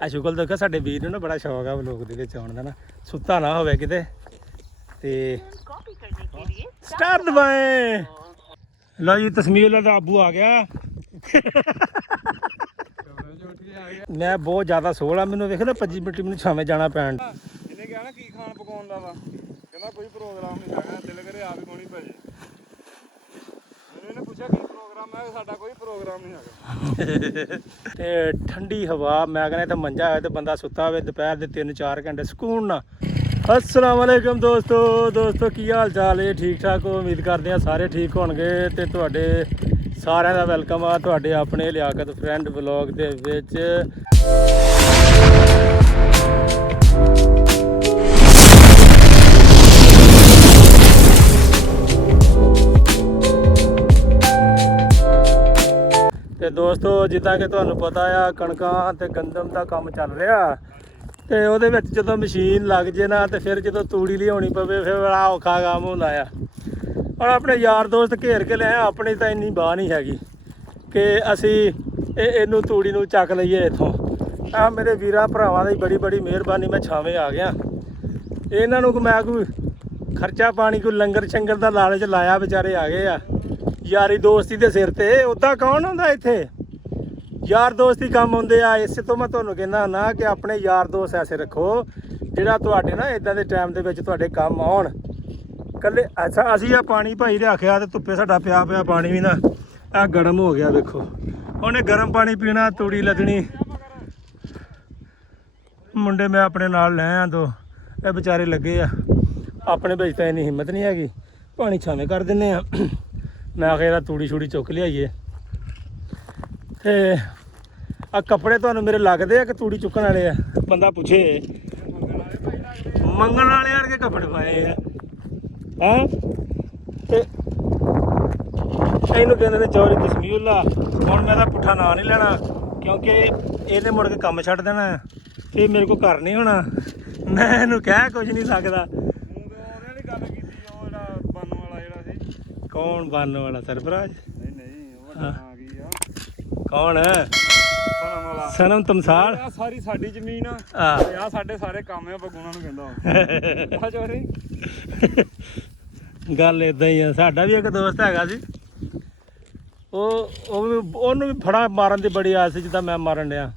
ਆ ਸ਼ੁਕਲ ਦੇਖੋ ਸਾਡੇ ਵੀਰ ਨੂੰ ਨਾ ਬੜਾ ਸ਼ੌਕ ਆ ਵਲੋਗ ਦੇ ਵਿੱਚ ਆਉਣ ਦਾ ਨਾ, ਸੁੱਤਾ ਨਾ ਹੋਵੇ ਕਿਤੇ ਤੇ ਸਟਾਰ ਦਬਾਏ। ਲਓ ਜੀ ਤਸਮੀਰ ਦਾ ਆਬੂ ਆ ਗਿਆ। ਮੈਂ ਬਹੁਤ ਜ਼ਿਆਦਾ ਸੋਹਲ ਆ, ਮੈਨੂੰ ਵੇਖ ਨਾ 25 ਮਿੰਟ ਮੈਨੂੰ ਛਾਵੇਂ ਜਾਣਾ ਪੈਣ। ਇਹਨੇ ਕਿਹਾ ਨਾ ਕੀ ਖਾਣ ਪਕਾਉਣ ਦਾ ਵਾ, ਕਹਿੰਦਾ ਕੋਈ ਪ੍ਰੋਗਰਾਮ ਨਹੀਂ ਹੈਗਾ, ਦਿਲ ਕਰੇ ਆਪ ਹੀ ਕੋਣੀ ਭਾਜੀ। ਮੈਨੂੰ ਇਹਨੇ ਪੁੱਛਿਆ ਕੀ ਪ੍ਰੋਗਰਾਮ ਹੈ, ਸਾਡਾ ਕੋਈ ਪ੍ਰੋਗਰਾਮ ਨਹੀਂ ਹੈਗਾ। ਤੇ ਠੰਡੀ ਹਵਾ, ਮੈਂ ਕਹਿੰਦਾ ਤਾਂ ਮੰਜਾ ਹੋਵੇ ਤੇ ਬੰਦਾ ਸੁੱਤਾ ਹੋਵੇ ਦੁਪਹਿਰ ਦੇ 3-4 ਘੰਟੇ ਸਕੂਨ ਨਾਲ। अस्सलाम वालेकुम दोस्तों की हाल चाल है? ठीक ठाक हो? उम्मीद करते हैं सारे ठीक होणगे ते तुहाडे सारिਆਂ ਦਾ ਵੈਲਕਮ ਆ ਤੁਹਾਡੇ ਆਪਣੇ ਲਿਆਕਤ ਫਰੈਂਡ ਵਲੌਗ ਦੇ ਵਿੱਚ। ਤੇ ਦੋਸਤੋ ਜਿੱਦਾਂ ਕਿ ਤੁਹਾਨੂੰ ਪਤਾ ਆ ਕਣਕਾਂ ਤੇ ਗੰਦਮ ਦਾ ਕੰਮ ਚੱਲ ਰਿਹਾ ਤੇ ਉਹਦੇ ਵਿੱਚ ਜਦੋਂ ਮਸ਼ੀਨ ਲੱਗ ਜੇ ਨਾ ਤੇ ਫਿਰ ਜਦੋਂ ਤੂੜੀ ਲਿਆਉਣੀ ਪਵੇ ਫਿਰ ਬੜਾ ਔਖਾ ਕੰਮ ਹੁੰਦਾ ਆ। ਔਰ ਆਪਣੇ ਯਾਰ ਦੋਸਤ ਘੇਰ ਕੇ ਲਿਆ, ਆਪਣੀ ਤਾਂ ਇੰਨੀ ਬਾਹ ਨਹੀਂ ਹੈਗੀ ਕਿ ਅਸੀਂ ਇਹਨੂੰ ਤੂੜੀ ਨੂੰ ਚੱਕ ਲਈਏ ਇੱਥੋਂ। ਆ ਮੇਰੇ ਵੀਰਾਂ ਭਰਾਵਾਂ ਦੀ ਬੜੀ ਮਿਹਰਬਾਨੀ, ਮੈਂ ਛਾਵੇਂ ਆ ਗਿਆ। ਇਹਨਾਂ ਨੂੰ ਮੈਂ ਕੋਈ ਖਰਚਾ ਪਾਣੀ ਕੋਈ ਲੰਗਰ ਸ਼ੰਗਰ ਦਾ ਲਾਲਚ ਲਾਇਆ, ਵਿਚਾਰੇ ਆ ਗਏ ਆ ਯਾਰੀ ਦੋਸਤੀ ਦੇ ਸਿਰ ਤੇ। ਉੱਦਾਂ ਕੌਣ ਹੁੰਦਾ ਇੱਥੇ, ਯਾਰ ਦੋਸਤ ਹੀ ਕੰਮ ਆਉਂਦੇ ਆ। ਇਸੇ ਤੋਂ ਮੈਂ ਤੁਹਾਨੂੰ ਕਹਿੰਦਾ ਨਾ ਕਿ ਆਪਣੇ ਯਾਰ ਦੋਸਤ ਐਸੇ ਰੱਖੋ ਜਿਹੜਾ ਤੁਹਾਡੇ ਨਾ ਇਦਾਂ ਦੇ ਟਾਈਮ ਦੇ ਵਿੱਚ ਤੁਹਾਡੇ ਕੰਮ ਆਉਣ। ਕੱਲੇ ਅੱਛਾ ਅਸੀਂ ਆ ਪਾਣੀ ਭਾਈ ਰੱਖਿਆ ਤੇ ਧੁੱਪੇ ਸਾਡਾ ਪਿਆ ਪਾਣੀ ਵੀ ਨਾ ਆ ਗਰਮ ਹੋ ਗਿਆ। ਵੇਖੋ ਉਹਨੇ ਗਰਮ ਪਾਣੀ ਪੀਣਾ, ਤੂੜੀ ਲੱਦਣੀ। ਮੁੰਡੇ ਮੈਂ ਆਪਣੇ ਨਾਲ ਲੈ ਆ ਦੋ, ਇਹ ਵਿਚਾਰੇ ਲੱਗੇ ਆ। ਆਪਣੇ ਵਿੱਚ ਤਾਂ ਇੰਨੀ ਹਿੰਮਤ ਨਹੀਂ ਹੈਗੀ, ਪਾਣੀ ਛਾਵੇਂ ਕਰ ਦਿੰਦੇ ਆ। ਮੈਂ ਆਖਿਆ ਤੂੜੀ ਛੂੜੀ ਚੁੱਕ ਲਿਆਈਏ। ਤੇ ਆ ਕੱਪੜੇ ਤੁਹਾਨੂੰ ਮੇਰੇ ਲੱਗਦੇ ਆ ਕਿ ਤੂੜੀ ਚੁੱਕਣ ਵਾਲੇ ਆ? ਬੰਦਾ ਪੁੱਛੇ ਮੰਗਣ ਵਾਲੇ ਵਰਗੇ ਕੱਪੜੇ ਪਾਏ ਆ ਹੈਂ। ਤੇ ਇਹਨੂੰ ਕਹਿੰਦੇ ਨੇ ਚੌਰੀ ਤਸਮੀਉੱਲਾ। ਹੁਣ ਮੈਂ ਤਾਂ ਪੁੱਠਾ ਨਾਂ ਨਹੀਂ ਲੈਣਾ ਕਿਉਂਕਿ ਇਹਨੇ ਮੁੜ ਕੇ ਕੰਮ ਛੱਡ ਦੇਣਾ, ਫਿਰ ਮੇਰੇ ਕੋਲ ਘਰ ਨਹੀਂ ਹੋਣਾ। ਮੈਂ ਇਹਨੂੰ ਕਹਿ ਕੁਝ ਨਹੀਂ ਸਕਦਾ। ਉਹਨੇ ਨਹੀਂ ਗੱਲ ਕੀਤੀ, ਉਹ ਜਿਹੜਾ ਬੰਨ ਵਾਲਾ ਜਿਹੜਾ ਸੀ। ਕੌਣ ਬੰਨ ਵਾਲਾ? ਸਰਬਰਾਜ? ਨਹੀਂ ਉਹ ਆ ਗਈ ਆ। ਕੌਣ ਹੈ? ਸਨਮ ਵਾਲਾ। ਸਨਮ ਤਮਸਾਲ। ਆ ਸਾਰੀ ਸਾਡੀ ਜ਼ਮੀਨ ਆ, ਆ ਸਾਡੇ ਸਾਰੇ ਕੰਮ ਆ, ਬਗੂਣਾ ਨੂੰ ਕਹਿੰਦਾ ਆ ਚੋਰੀ। ਗੱਲ ਇਦਾਂ ਹੀ ਆ। ਸਾਡਾ ਵੀ ਇੱਕ ਦੋਸਤ ਹੈਗਾ ਸੀ, ਉਹਨੂੰ ਵੀ ਫੜਾ ਮਾਰਨ ਦੀ ਬੜੀ ਆਸ ਸੀ ਜਿੱਦਾਂ ਮੈਂ ਮਾਰਨ ਡਿਆ।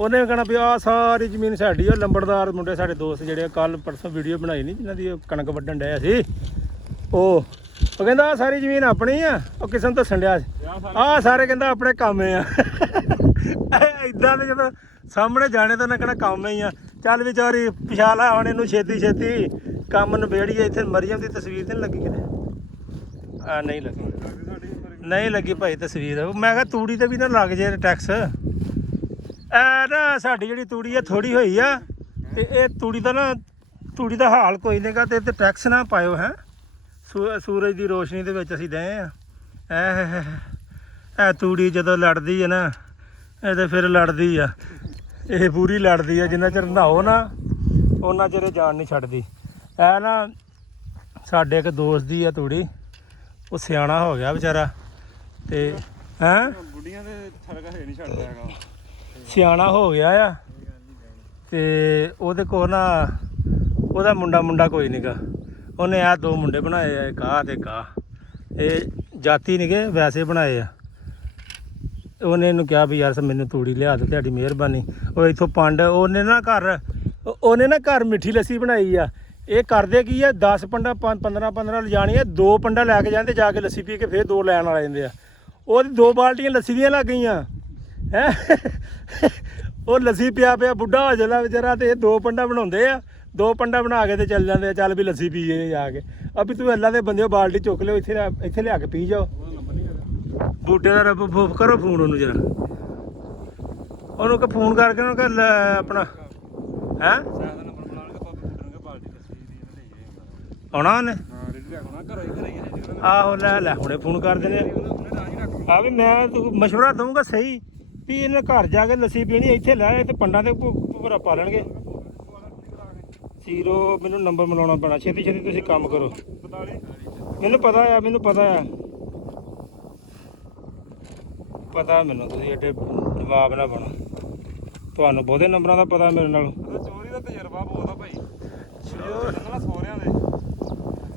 ਉਹਨੇ ਕਹਿਣਾ ਵੀ ਆਹ ਸਾਰੀ ਜ਼ਮੀਨ ਸਾਡੀ ਆ। ਲੰਬੜਦਾਰ ਮੁੰਡੇ ਸਾਡੇ ਦੋਸਤ ਜਿਹੜੇ ਕੱਲ ਪਰਸੋਂ ਵੀਡੀਓ ਬਣਾਈ ਨਹੀਂ ਜਿਨ੍ਹਾਂ ਦੀ ਕਣਕ ਵੱਢਣ ਡਿਆ ਸੀ, ਉਹ ਕਹਿੰਦਾ ਆਹ ਸਾਰੀ ਜ਼ਮੀਨ ਆਪਣੀ ਆ। ਉਹ ਕਿਸੇ ਨੂੰ ਦੱਸਣ ਡਿਆ ਸੀ ਆਹ ਸਾਰੇ ਕਹਿੰਦਾ ਆਪਣੇ ਕੰਮ ਆ। ਇੱਦਾਂ ਦੇ ਜਦੋਂ ਸਾਹਮਣੇ ਜਾਣੇ ਤਾਂ ਉਹਨੇ ਕਹਿਣਾ ਕੰਮ ਹੀ ਆ। ਚੱਲ ਵਿਚਾਰੀ ਪਿਛਾ ਲਾ ਹੁਣ ਇਹਨੂੰ ਛੇਤੀ ਕੰਮ ਨਿਬੇੜੀਏ। ਇੱਥੇ ਮਰੀਅਮ ਦੀ ਤਸਵੀਰ ਤੇ ਨਹੀਂ ਲੱਗੀ ਕਿਤੇ? ਆ ਨਹੀਂ ਲੱਗੀ ਭਾਈ ਤਸਵੀਰ। ਮੈਂ ਕਿਹਾ ਤੂੜੀ ਤੇ ਵੀ ਨਾ ਲੱਗ ਜੇ ਟੈਕਸ। ਐ ਨਾ ਸਾਡੀ ਜਿਹੜੀ ਤੂੜੀ ਆ ਥੋੜੀ ਹੋਈ ਆ ਤੇ ਇਹ ਤੂੜੀ ਦਾ ਹਾਲ ਕੋਈ ਨਹੀਂਗਾ ਤੇ ਟੈਕਸ ਨਾ ਪਾਇਓ ਹੈ। ਸੂਰਜ ਦੀ ਰੋਸ਼ਨੀ ਦੇ ਵਿੱਚ ਅਸੀਂ ਦਏ ਆ। ਇਹ ਤੂੜੀ ਜਦੋਂ ਲੜਦੀ ਹੈ ਨਾ ਇਹ ਤੇ ਫਿਰ ਲੜਦੀ ਆ, ਇਹ ਪੂਰੀ ਲੜਦੀ ਆ। ਜਿੰਨਾ ਚਿਰ ਨਹਾਓ ਨਾ ਉਹਨਾਂ ਚਿਰ ਜਾਨ ਨਹੀਂ ਛੱਡਦੀ। ਇਹ ਨਾ ਸਾਡੇ ਇੱਕ ਦੋਸਤ ਦੀ ਆ ਤੂੜੀ, ਉਹ ਸਿਆਣਾ ਹੋ ਗਿਆ ਵਿਚਾਰਾ ਤੇ ਹੈਂ ਬੁੱਢੀਆਂ ਦੇ ਥੜਕਾ ਹੈ ਨਹੀਂ ਛੱਡਦਾ ਹੈਗਾ। ਸਿਆਣਾ ਹੋ ਗਿਆ ਆ ਤੇ ਉਹਦੇ ਕੋਲ ਨਾ ਉਹਦਾ ਮੁੰਡਾ ਕੋਈ ਨਹੀਂਗਾ। ਉਹਨੇ ਆ ਦੋ ਮੁੰਡੇ ਬਣਾਏ ਆ, ਇੱਕ ਆਹ ਤੇ ਇੱਕ ਆਹ। ਇਹ ਜਾਤੀ ਨਹੀਂਗੇ, ਵੈਸੇ ਬਣਾਏ ਆ। ਉਹਨੇ ਇਹਨੂੰ ਕਿਹਾ ਵੀ ਯਾਰ ਮੈਨੂੰ ਤੂੜੀ ਲਿਆ ਦੇ, ਤੁਹਾਡੀ ਮਿਹਰਬਾਨੀ। ਉਹ ਇੱਥੋਂ ਪੰਡ ਉਹਨੇ ਨਾ ਘਰ ਮਿੱਠੀ ਲੱਸੀ ਬਣਾਈ ਆ। ਇਹ ਕਰਦੇ ਕੀ ਆ 10 ਪੰਡਾ 15 ਲਿਜਾਣੀਆਂ, 2 ਪੰਡਾ ਲੈ ਕੇ ਜਾਂਦੇ, ਜਾ ਕੇ ਲੱਸੀ ਪੀ ਕੇ ਫਿਰ 2 ਲੈਣ ਆ ਜਾਂਦੇ ਆ। ਉਹਦੀ 2 ਬਾਲਟੀਆਂ ਲੱਸੀ ਦੀਆਂ ਲੱਗ ਗਈਆਂ ਹੈ। ਉਹ ਲੱਸੀ ਪਿਆ ਬੁੱਢਾ ਹੋ ਜਾਂਦਾ ਵਿਚਾਰਾ ਤੇ ਇਹ 2 ਪੰਡਾ ਬਣਾਉਂਦੇ ਆ। 2 ਪੰਡਾ ਬਣਾ ਕੇ ਤੇ ਚੱਲ ਜਾਂਦੇ ਆ, ਚੱਲ ਵੀ ਲੱਸੀ ਪੀਏ ਜਾ ਕੇ। ਅਭੀ ਤੂੰ ਅੱਲਾ ਦੇ ਬੰਦੇ ਬਾਲਟੀ ਚੁੱਕ ਲਿਓ, ਇੱਥੇ ਲਿਆ ਕੇ ਪੀ ਜਾਓ। ਬੂਟੇ ਦਾ ਰੱਬ ਕਰੋ ਫੋਨ ਉਹਨੂੰ ਜਰਾ, ਉਹਨੂੰ ਕਿ ਫੋਨ ਕਰਕੇ ਉਹਨੂੰ ਕਿ ਆਪਣਾ ਹੈਂ ਆਉਣਾ ਉਹਨੇ। ਆਹੋ ਲੈ ਹੁਣੇ ਫੋਨ ਕਰ ਦਿੰਦੇ ਆ ਵੀ ਮੈਂ ਤੂੰ ਮਸ਼ਵਰਾ ਦਊਂਗਾ ਸਹੀ ਵੀ ਇਹਨੇ ਘਰ ਜਾ ਕੇ ਲੱਸੀ ਪੀਣੀ, ਇੱਥੇ ਲੈ ਤੇ ਪੰਡਾਂ ਤੇ ਭੁਰਾ ਪਾ ਲੈਣਗੇ। ਜ਼ੀਰੋ ਮੈਨੂੰ ਨੰਬਰ ਮਿਲਾਉਣਾ ਪੈਣਾ, ਛੇਤੀ ਤੁਸੀਂ ਕੰਮ ਕਰੋ। ਮੈਨੂੰ ਪਤਾ ਮੈਨੂੰ ਤੁਸੀਂ ਐਡੇ ਜਵਾਬ ਨਾ ਬਣੋ। ਤੁਹਾਨੂੰ ਬਹੁਤੇ ਨੰਬਰਾਂ ਦਾ ਪਤਾ ਮੇਰੇ ਨਾਲ। ਉਹਦਾ ਚੋਰੀ ਦਾ ਤਜਰਬਾ ਬਹੁਤ ਆ ਭਾਈ। ਉਹਨਾਂ ਸਹੁਰਿਆਂ ਦੇ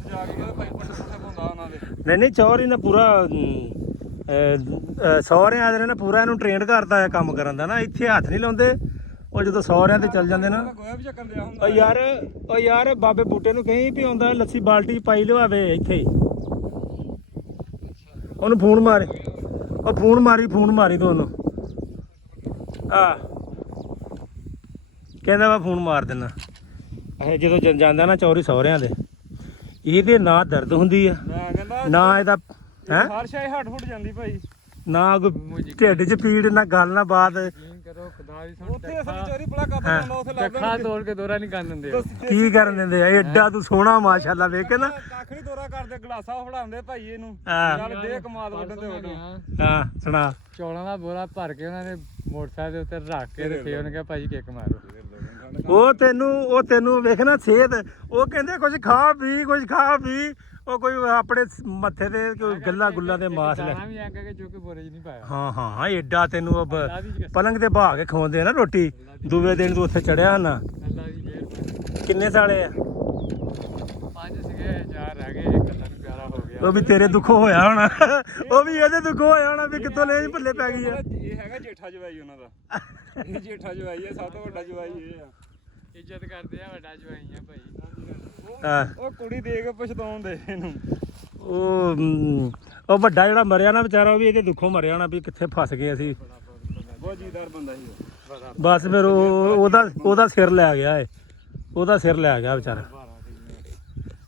ਜਾ ਕੇ ਕਹਿੰਦਾ ਭਾਈ ਪੱਠੇ ਪੁੱਠੇ ਪਾਉਂਦਾ ਉਹਨਾਂ ਦੇ। ਨਹੀਂ ਚੌਰੀ ਨੇ ਪੂਰਾ ਸਹੁਰਿਆਂ ਦੇ ਨੇ ਨਾ ਪੂਰਾ ਇਹਨੂੰ ਟ੍ਰੇਨਡ ਕਰਤਾ ਹੈ ਕੰਮ ਕਰਨ ਦਾ ਨਾ। ਇੱਥੇ ਹੱਥ ਨਹੀਂ ਲਾਉਂਦੇ ਉਹ ਜਦੋਂ ਸਹੁਰਿਆਂ ਤੇ ਚੱਲ ਜਾਂਦੇ ਨਾ। ਗੋਇਆ ਵੀ ਚੱਕਣ ਦਿਆ ਹੁੰਦਾ। ਉਹ ਯਾਰ ਬਾਬੇ ਬੂਟੇ ਨੂੰ ਕਹੀਂ ਵੀ ਆਉਂਦਾ ਲੱਸੀ ਬਾਲਟੀ 'ਚ ਪਾਈ ਲਿਆਵੇ ਇੱਥੇ ਹੀ। ਉਹਨੂੰ ਫੋਨ ਮਾਰੇ, ਉਹ ਫੋਨ ਮਾਰੀ ਤੂੰ ਉਹਨੂੰ। ਕਹਿੰਦਾ ਮੈਂ ਫੋਨ ਮਾਰ ਦਿੰਦਾ। ਇਹ ਜਦੋਂ ਜਾਂਦਾ ਨਾ ਚੌਰੀ ਸਹੁਰਿਆਂ ਦੇ, ਇਹਦੇ ਨਾ ਦਰਦ ਹੁੰਦੀ ਆ ਮੈਂ ਕਹਿੰਦਾ ਨਾ ਇਹਦਾ ਹੈ ਹਰ ਸ਼ਾਇ ਹੱਟ ਫੁੱਟ ਜਾਂਦੀ ਭਾਈ। ਨਾ ਕੋਈ ਢਿੱਡ 'ਚ ਪੀੜ ਨਾ ਗੱਲ ਨਾ ਬਾਤ। ਉੱਥੇ ਅਸਲ ਚੋਰੀ ਬੜਾ ਕੰਮ ਜਾਂਦਾ। ਉੱਥੇ ਲੱਗਦਾ ਖਾ ਤੋੜ ਕੇ ਦੋਰਾ ਨਹੀਂ ਕਰਨ ਦਿੰਦੇ। ਕੀ ਕਰਨ ਦਿੰਦੇ ਆ? ਐਡਾ ਤੂੰ ਸੋਹਣਾ ਮਾਸ਼ਾਅੱਲਾ ਵੇਖ ਕੇ ਨਾ। ਕੱਖ ਨਹੀਂ ਦੋਰਾ ਕਰਦੇ, ਗਲਾਸਾ ਫੜਾਉਂਦੇ ਭਾਈ ਇਹਨੂੰ। ਹਾਂ। ਚੱਲ ਦੇ ਕਮਾਲ ਵੱਢਣ ਤੇ ਵੱਢੋ। ਹਾਂ ਸੁਣਾ। ਚੌਲਾਂ ਦਾ ਬੋਰਾ ਭਰ ਕੇ ਉਹਨਾਂ ਨੇ ਮੋਟਰਸਾਈਕਲ ਦੇ ਉੱਤੇ ਰੱਖ ਕੇ ਤੇ ਫੇਰ ਉਹਨੇ ਕਿਹਾ ਭਾਈ ਕਿੱਕ ਮਾਰੋ। ਉਹ ਤੈਨੂੰ ਵੇਖ ਨਾ ਸਿਹਤ। ਉਹ ਕਹਿੰਦੇ ਕੁਝ ਖਾ ਪੀ ਉਹ ਕੋਈ ਆਪਣੇ ਮੱਥੇ ਤੇ ਕੋਈ ਗੱਲਾਂ ਗੁੱਲਾਂ ਦੇ ਮਾਸ ਲੈ। ਦਾਣਾ ਵੀ ਆ ਕੇ ਚੁੱਕ ਕੇ ਬੋਰੇ 'ਚ ਨਹੀਂ ਪਾਇਆ। ਹਾਂ ਐਡਾ ਤੈਨੂੰ ਉਹ ਪਲੰਗ ਤੇ ਬਹਾ ਕੇ ਖਵਾਉਂਦੇ ਆ ਨਾ ਰੋਟੀ। ਦੂਵੇ ਦਿਨ ਤੂੰ ਉੱਥੇ ਚੜਿਆ ਨਾ। ਅੱਲਾ ਦੀ ਮਿਹਰ। ਕਿੰਨੇ ਸਾਲੇ ਆ? 5 ਸੀਗੇ, 4 ਰਹਿ ਗਏ। ਇੱਕ ਅੱਲਾ ਨੂੰ ਪਿਆਰਾ ਹੋ ਗਿਆ। ਉਹ ਵੀ ਤੇਰੇ ਦੁੱਖੋਂ ਹੋਇਆ ਹੋਣਾ। ਉਹ ਵੀ ਇਹਦੇ ਦੁੱਖੋਂ ਹੋਇਆ ਹੋਣਾ ਵੀ ਕਿੱਥੋਂ ਲੈ ਭੱਲੇ ਪੈ ਗਈ ਆ। ਇਹ ਹੈਗਾ ਜੇਠਾ ਜਵਾਈ ਉਹਨਾਂ ਦਾ। ਇਹ ਜੇਠਾ ਜਵਾਈ ਹੈ, ਸਭ ਤੋਂ ਵੱਡਾ ਜਵਾਈ ਇਹ ਆ। ਇੱਜ਼ਤ ਕਰਦੇ ਆ, ਵੱਡਾ ਜਵਾਈ ਆ ਭਾਈ। ਉਹ ਕੁੜੀ ਦੇ ਕੇ ਪਛਤਾਉਂਦੇ ਇਹਨੂੰ। ਉਹ ਵੱਡਾ ਜਿਹੜਾ ਮਰਿਆ ਨਾ ਵਿਚਾਰਾ, ਉਹ ਵੀ ਇਹਦੇ ਦੁੱਖੋਂ ਮਰਿਆ ਹੋਣਾ ਵੀ ਕਿੱਥੇ ਫਸ ਗਏ ਅਸੀਂ। ਬਹੁਤ ਜੀਦਾਰ ਬੰਦਾ ਸੀ ਉਹ। ਬਸ ਫਿਰ ਉਹਦਾ ਸਿਰ ਲੈ ਗਿਆ ਏ। ਉਹਦਾ ਸਿਰ ਲੈ ਗਿਆ ਵਿਚਾਰਾ।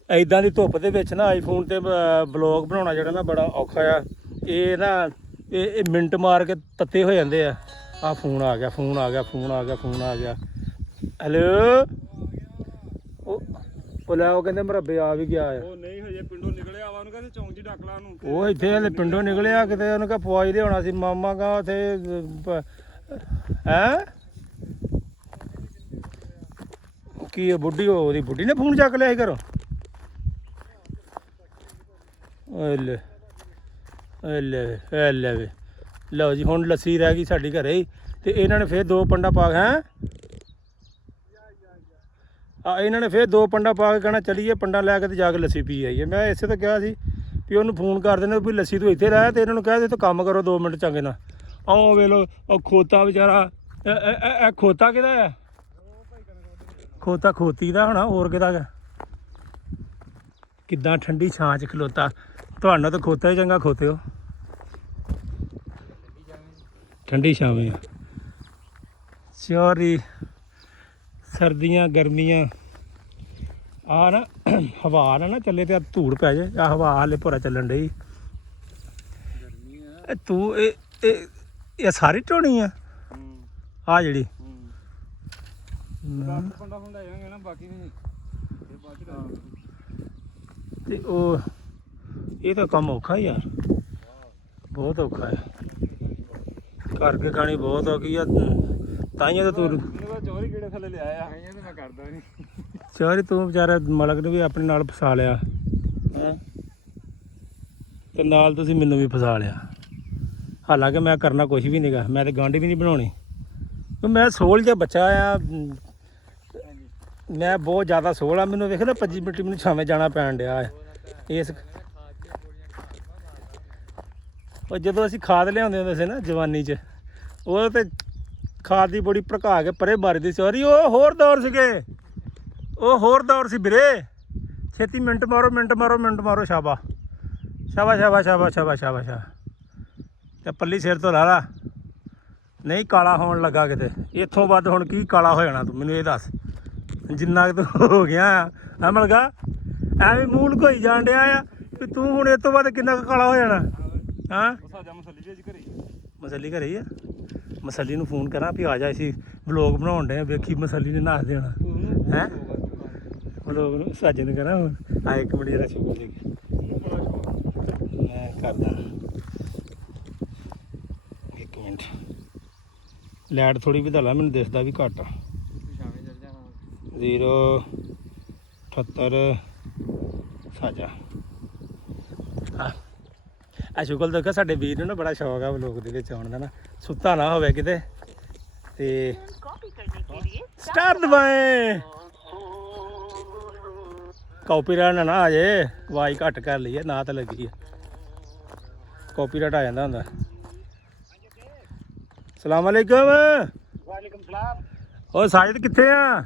ਐਦਾਂ ਦੀ ਧੁੱਪ ਦੇ ਵਿੱਚ ਨਾ ਆਈਫੋਨ ਤੇ ਬਲੌਗ ਬਣਾਉਣਾ ਜਿਹੜਾ ਨਾ ਬੜਾ ਔਖਾ ਆ। ਇਹ ਨਾ ਇਹ ਮਿੰਟ ਮਾਰ ਕੇ ਤੱਤੇ ਹੋ ਜਾਂਦੇ ਆ। ਫੋਨ ਆ ਗਿਆ। ਹੈਲੋ। ਉਹ ਲੈ ਉਹ ਕਹਿੰਦੇ ਮਰੱਬੇ ਆ ਵੀ ਗਿਆ ਆ। ਉਹ ਨਹੀਂ ਹਜੇ ਪਿੰਡੋਂ ਨਿਕਲਿਆ ਵਾ। ਉਹਨੂੰ ਕਹਿੰਦੇ ਚੌਂਕ 'ਚ ਡੱਕ ਲਾ ਉਹਨੂੰ। ਉਹ ਇੱਥੇ ਹਲੇ ਪਿੰਡੋਂ ਨਿਕਲਿਆ ਕਿਤੇ। ਉਹਨੂੰ ਕਹ ਪਵਾਈ ਦੇ ਹੋਣਾ ਸੀ ਮਾਮਾ ਕਾ ਉੱਥੇ ਹੈ ਕੀ ਬੁੱਢੀ ਉਹਦੀ ਬੁੱਢੀ ਨੇ ਫੋਨ ਚੱਕ ਲਿਆ ਸੀ ਘਰੋਂ। ਲੈ ਵੇ ਲਓ ਜੀ ਹੁਣ ਲੱਸੀ ਰਹਿ ਗਈ ਸਾਡੀ ਘਰੇ ਹੀ। ਤੇ ਇਹਨਾਂ ਨੇ ਫੇਰ 2 ਪੰਡਾ ਪਾ ਕੇ ਇਹਨਾਂ ਨੇ ਫੇਰ 2 ਪੰਡਾ ਪਾ ਕੇ ਕਹਿਣਾ ਚਲੀਏ ਪੰਡਾ ਲੈ ਕੇ ਤੇ ਜਾ ਕੇ ਲੱਸੀ ਪੀ ਆਈਏ। ਮੈਂ ਇਸੇ ਤੋਂ ਕਿਹਾ ਸੀ ਵੀ ਉਹਨੂੰ ਫੋਨ ਕਰ ਦੇਣਾ ਵੀ ਲੱਸੀ ਤੂੰ ਇੱਥੇ ਰਹਿ। ਤੇ ਇਹਨਾਂ ਨੂੰ ਕਹਿ ਦੇ ਤੂੰ ਕੰਮ ਕਰੋ 2 ਮਿੰਟ ਚੰਗੇ ਨਾਲ। ਆਓ ਵੇਖ ਲਓ ਉਹ ਖੋਤਾ ਵਿਚਾਰਾ। ਇਹ ਖੋਤਾ ਕਿਹਦਾ ਆ? ਖੋਤਾ ਖੋਤੀ ਦਾ ਹੋਣਾ, ਹੋਰ ਕਿਹਦਾ ਗਾ? ਕਿੱਦਾਂ ਠੰਡੀ ਛਾਂ 'ਚ ਖਲੋਤਾ। ਤੁਹਾਨੂੰ ਤਾਂ ਖੋਤਾ ਹੀ ਚੰਗਾ ਖੋਤਿਓ। ਠੰਡੀ ਛਾਵੇਂ ਚੋਰੀ ਸਰਦੀਆਂ ਗਰਮੀਆਂ ਆ ਨਾ ਹਵਾ ਨਾ ਚੱਲੇ ਤੇ ਧੂੜ ਪੈ ਜਾਏ। ਆ ਹਵਾ ਹਾਲੇ ਭੋਰਾ ਚੱਲਣ ਡਈ। ਤੂੰ ਇਹ ਸਾਰੀ ਢੋਣੀ ਆ ਆ ਜਿਹੜੀ। ਪੰਡਾ ਹੁੰਦਾ ਜਾਵਾਂਗੇ ਨਾ, ਬਾਕੀ ਨਹੀਂ। ਇਹ ਬਾਅਦ 'ਚ ਤੇ ਇਹ ਤਾਂ ਕੰਮ ਔਖਾ ਯਾਰ, ਬਹੁਤ ਔਖਾ ਹੈ। ਕਰਕੇ ਖਾਣੀ ਬਹੁਤ ਔਖੀ ਆ। ਤਾਈਆਂ ਤਾਂ ਤੂੰ ਚੋਰੀ ਕਿਹੜੇ ਥੱਲੇ ਲਿਆਇਆ ਆ। ਤਾਂ ਮੈਂ ਕਰਦਾ ਨਹੀਂ। ਚੋਰੀ ਤੂੰ ਵਿਚਾਰਾ ਮਲਕ ਨੂੰ ਵੀ ਆਪਣੇ ਨਾਲ ਫਸਾ ਲਿਆ ਹੈਂ ਤੇ ਨਾਲ ਤੁਸੀਂ ਮੈਨੂੰ ਵੀ ਫਸਾ ਲਿਆ। ਹਾਲਾਂਕਿ ਮੈਂ ਕਰਨਾ ਕੁਛ ਵੀ ਨਹੀਂਗਾ। ਮੈਂ ਤਾਂ ਗੰਢ ਵੀ ਨਹੀਂ ਬਣਾਉਣੀ। ਮੈਂ ਸੋਲ ਜਿਹਾ ਬੱਚਾ ਆ। ਮੈਂ ਬਹੁਤ ਜ਼ਿਆਦਾ ਸੋਲ ਆ। ਮੈਨੂੰ ਵੇਖ ਨਾ 25 ਮਿੰਟ ਮੈਨੂੰ ਛਾਵੇਂ ਜਾਣਾ ਪੈਣ ਡਿਆ ਇਸ। ਉਹ ਜਦੋਂ ਅਸੀਂ ਖਾਦ ਲਿਆਉਂਦੇ ਹੁੰਦੇ ਸੀ ਨਾ ਜਵਾਨੀ 'ਚ, ਉਹ ਤੇ ਖਾਦ ਦੀ ਬੜੀ ਭੜਕਾ ਕੇ ਪਰੇ ਮਾਰੀਦੀ ਸੀ। ਉਹ ਹੋਰ ਦੌਰ ਸੀ ਵੀਰੇ। ਛੇਤੀ ਮਿੰਟ ਮਾਰੋ ਸ਼ਾਬਾਸ਼। ਤੇ ਪੱਲੀ ਸਿਰ ਤੋਂ ਲਾ ਲਾ। ਨਹੀਂ ਕਾਲਾ ਹੋਣ ਲੱਗਾ ਕਿਤੇ। ਇੱਥੋਂ ਵੱਧ ਹੁਣ ਕੀ ਕਾਲਾ ਹੋ ਜਾਣਾ ਤੂੰ ਮੈਨੂੰ ਇਹ ਦੱਸ। ਜਿੰਨਾ ਕੁ ਤੂੰ ਹੋ ਗਿਆ ਅਮਲਗਾ ਐਵੇਂ ਮੂੰਹ ਲੁਕਾਈ ਜਾਣ ਡਿਆ ਆ ਵੀ ਤੂੰ ਹੁਣ ਇਹ ਤੋਂ ਬਾਅਦ ਕਿੰਨਾ ਕੁ ਕਾਲਾ ਹੋ ਜਾਣਾ। ਹਾਂ ਮਸੱਲੀ ਘਰੇ ਹੀ ਆ। ਮਸੱਲੀ ਨੂੰ ਫੋਨ ਕਰਾਂ ਵੀ ਆ ਜਾ, ਅਸੀਂ ਵਲੋਗ ਬਣਾਉਣ ਡਏ। ਵੇਖੀ ਮਸੱਲੀ ਨੇ ਨੱਸ ਦੇਣਾ ਹੈ। ਵਲੋਗ ਨੂੰ ਸਾਜੇ ਨੂੰ ਕਰਾਂ ਹੁਣ। ਆ 1 ਮਿੰਟ ਜਰਾ ਸ਼ੁਕਰ ਦੇ ਕੇ ਮੈਂ ਕਰਦਾ। 1 ਮਿੰਟ ਲਾਈਟ ਥੋੜੀ ਵਧਾ ਲਾ, ਮੈਨੂੰ ਦਿਸਦਾ ਵੀ ਘੱਟ ਆ। 078 ਸਾਜਾ ਆ ਸ਼ੁਕਰ ਦੇਖੋ ਸਾਡੇ ਵੀਰ ਨੂੰ ਨਾ ਬੜਾ ਸ਼ੌਕ ਆ ਵਲੋਗ ਦੇ ਵਿੱਚ ਆਉਣ ਦਾ ਨਾ। ਸੁੱਤਾ ਨਾ ਹੋਵੇ ਕਿਤੇ ਤੇ स्टार दबाएं कॉपीराइट ना आ जाए आवाज घट कर ली है ना तो लगी है कॉपीराइट आ जाता होंगे सलाम अलैकुम वालेकुम सलाम और साजिद किथे आ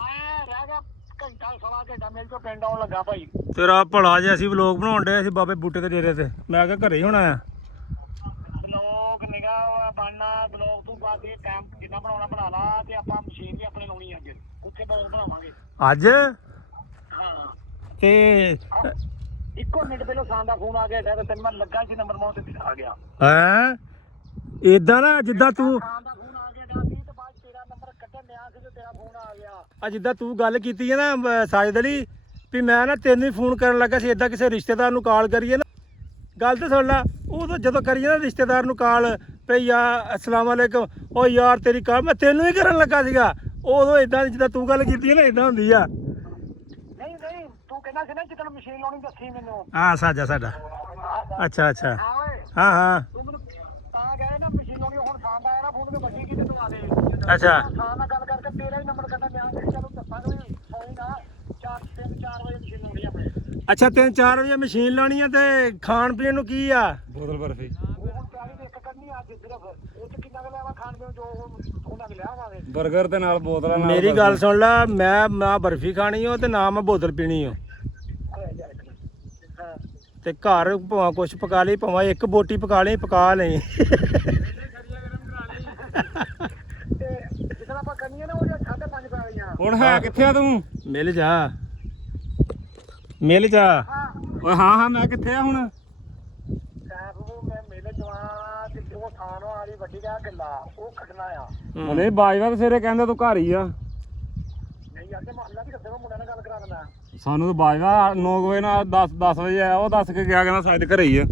मैं रह गया घंटा सवा घंटा मेरे को पिंड आउण लगा भाई तेरा भला जे ਅਸੀਂ ਵਲੋਗ ਬਣਾਉਣ ਡੇ ਅਸੀਂ ਬਾਬੇ ਬੂਟੇ ਦੇ ਡੇਰੇ ਤੇ ਮੈਂ ਕਿਹਾ ਘਰੇ ਹੀ ਹੋਣਾ ਆ ਬਲੌਗ ਨਿਗਾ ਬਣਨਾ ਬਲੌਗ ਤੋਂ ਬਾਅਦ ਇਹ ਟਾਈਮ ਜਿੰਨਾ ਬਣਾਉਣਾ ਬਣਾ ਲਾ ਤੇ ਆਪਾਂ ਮਸ਼ੀਨ ਵੀ ਆਪਣੇ ਲਾਉਣੀ ਅੱਜ ਉੱਥੇ ਬਲੌਗ ਬਣਾਵਾਂਗੇ ਅੱਜ ਹਾਂ ਤੇ ਇੱਕੋ ਮਿੰਟ ਪਹਿਲਾਂ ਸਾਂ ਦਾ ਫੋਨ ਆ ਗਿਆ ਤੇ ਤੈਨੂੰ ਮੈਂ ਲੱਗਾ ਸੀ ਨੰਬਰ ਮੌਤ ਤੇ ਆ ਗਿਆ ਹੈ ਇਦਾਂ ਨਾ ਜਿੱਦਾਂ ਤੂੰ ਸਾਂ ਦਾ ਫੋਨ ਆ ਗਿਆ ਸੀ ਤੇ ਬਾਅਦ ਤੇਰਾ ਨੰਬਰ ਕੱਢਣ ਲਿਆ ਸੀ ਤੇ ਤੇਰਾ ਫੋਨ ਆ ਗਿਆ ਆ ਜਿੱਦਾਂ ਤੂੰ ਗੱਲ ਕੀਤੀ ਹੈ ਨਾ ਸਾਜਦ ਅਲੀ ਵੀ ਮੈਂ ਨਾ ਤੈਨੂੰ ਹੀ ਫੋਨ ਕਰਨ ਲੱਗਾ ਸੀ ਇਦਾਂ ਕਿਸੇ ਰਿਸ਼ਤੇਦਾਰ ਨੂੰ ਕਾਲ ਕਰੀਏ ਨਾ ਗੱਲ ਤੇ ਸੁਣ ਲਾ ਉਦੋਂ ਜਦੋਂ ਕਰੀਏ ਨਾ ਰਿਸ਼ਤੇਦਾਰ ਨੂੰ ਕਾਲ ਭਈ ਯਾਰ ਅਸਲਾਮ ਵਾਲੇਕਮ ਓ ਯਾਰ ਤੇਰੀ ਕਾਲ ਮੈਂ ਤੈਨੂੰ ਹੀ ਕਰਨ ਲੱਗਾ ਸੀਗਾ ਉਦੋਂ ਇਦਾਂ ਜਿੱਦਾਂ ਤੂੰ ਗੱਲ ਕੀਤੀ ਹੈ ਨਾ ਇਦਾਂ ਹੁੰਦੀ ਆ ਨਹੀਂ ਨਹੀਂ ਤੂੰ ਕਹਿੰਦਾ ਸੀ ਨਾ ਜਦੋਂ ਮਸ਼ੀਨ ਲਾਉਣੀ ਦੱਸੀ ਮੈਨੂੰ ਹਾਂ ਸਾਡਾ ਅੱਛਾ ਅੱਛਾ ਹਾਂ ਓਏ ਹਾਂ ਹਾਂ ਤੂੰ ਮੈਨੂੰ ਤਾਂ ਗਏ ਨਾ ਮਸ਼ੀਨ ਲਾਉਣੀ ਹੁਣ ਸਾਂ ਦਾ ਆਇਆ ਨਾ ਫੋਨ ਤੇ ਬੱਜੀ ਕਿਤੇ ਤੂੰ ਆ ਦੇ ਅੱਛਾ ਸਾਂ ਨਾਲ ਗੱਲ ਕਰਕੇ ਤੇਰਾ ਹੀ ਨੰਬਰ ਕੱਢਣ ਲਿਆ ਸੀ ਚਲੋ ਦੱਸਾਂਗੇ ਕੋਈ ਨਾ 4 ਵਜੇ ਮਸ਼ੀਨ ਲਾਉਣੀ ਆਪਣੇ ਅੱਛਾ 3-4 ਵਜੇ ਮਸ਼ੀਨ ਲਾਉਣੀ ਆ ਤੇ ਖਾਣ ਪੀਣ ਨੂੰ ਕੀ ਆ ਬੋਤਲ ਬਰਫੀ ਹੁਣ ਪਿਆਰੀ ਦੇ ਇੱਕ ਕਰਨੀ ਅੱਜ ਸਿਰਫ ਉਹ ਚ ਕਿੰਨਾ ਕੁ ਲਿਆਵਾ ਖਾਣ ਪੀਣ ਜੋ ਉਹਨਾਂ ਨੇ ਲਿਆਵਾਂਗੇ 버ਗਰ ਦੇ ਨਾਲ ਬੋਤਲਾਂ ਨਾਲ ਮੇਰੀ ਗੱਲ ਸੁਣ ਲੈ ਮੈਂ ਨਾ ਬਰਫੀ ਖਾਣੀ ਓ ਤੇ ਨਾ ਮੈਂ ਬੋਤਲ ਪੀਣੀ ਓ ਹਾਂ ਤੇ ਘਰ ਭਾਵੇਂ ਕੁਛ ਪਕਾ ਲਈ ਭਾਵੇਂ ਇੱਕ ਬੋਟੀ ਪਕਾ ਲਈ ਪਕਾ ਲਈ ਤੇ ਜਿੱਦਾਂ ਆਪਾਂ ਕਰਨੀਆਂ ਨੇ ਉਹ 5:30 ਪੈ ਗਈਆਂ ਹੁਣ ਹੈ ਕਿੱਥੇ ਆ ਤੂੰ ਮਿਲ ਜਾ ਹਾਂ ਓਏ ਹਾਂ ਮੈਂ ਕਿੱਥੇ ਆ ਹੁਣ ਸਾਹਿਬ ਉਹ ਮੈਂ ਮੇਲੇ ਜਵਾਂ ਤੇ ਉਹ ਥਾਣ ਵਾਲੀ ਵੱਡੀ ਦਾ ਗੱਲਾ ਉਹ ਕੱਢਣਾ ਆ ਹਲੇ ਬਾਜਵਾ ਸਵੇਰੇ ਕਹਿੰਦਾ ਤੂੰ ਘਰ ਹੀ ਆ ਨਹੀਂ ਯਾਰ ਤੇ ਮਹੱਲਾ ਵੀ ਦੱਸੇ ਮੈਂ ਮੁੰਡਿਆਂ ਨਾਲ ਗੱਲ ਕਰਾ ਦਿੰਦਾ ਸਾਨੂੰ ਤਾਂ ਬਾਜਵਾ 9 ਵਜੇ ਨਾਲ 10 ਵਜੇ ਆਇਆ ਉਹ ਦੱਸ ਕੇ ਗਿਆ ਕਹਿੰਦਾ ਸਾਇਦ ਘਰੇ ਹੀ ਆ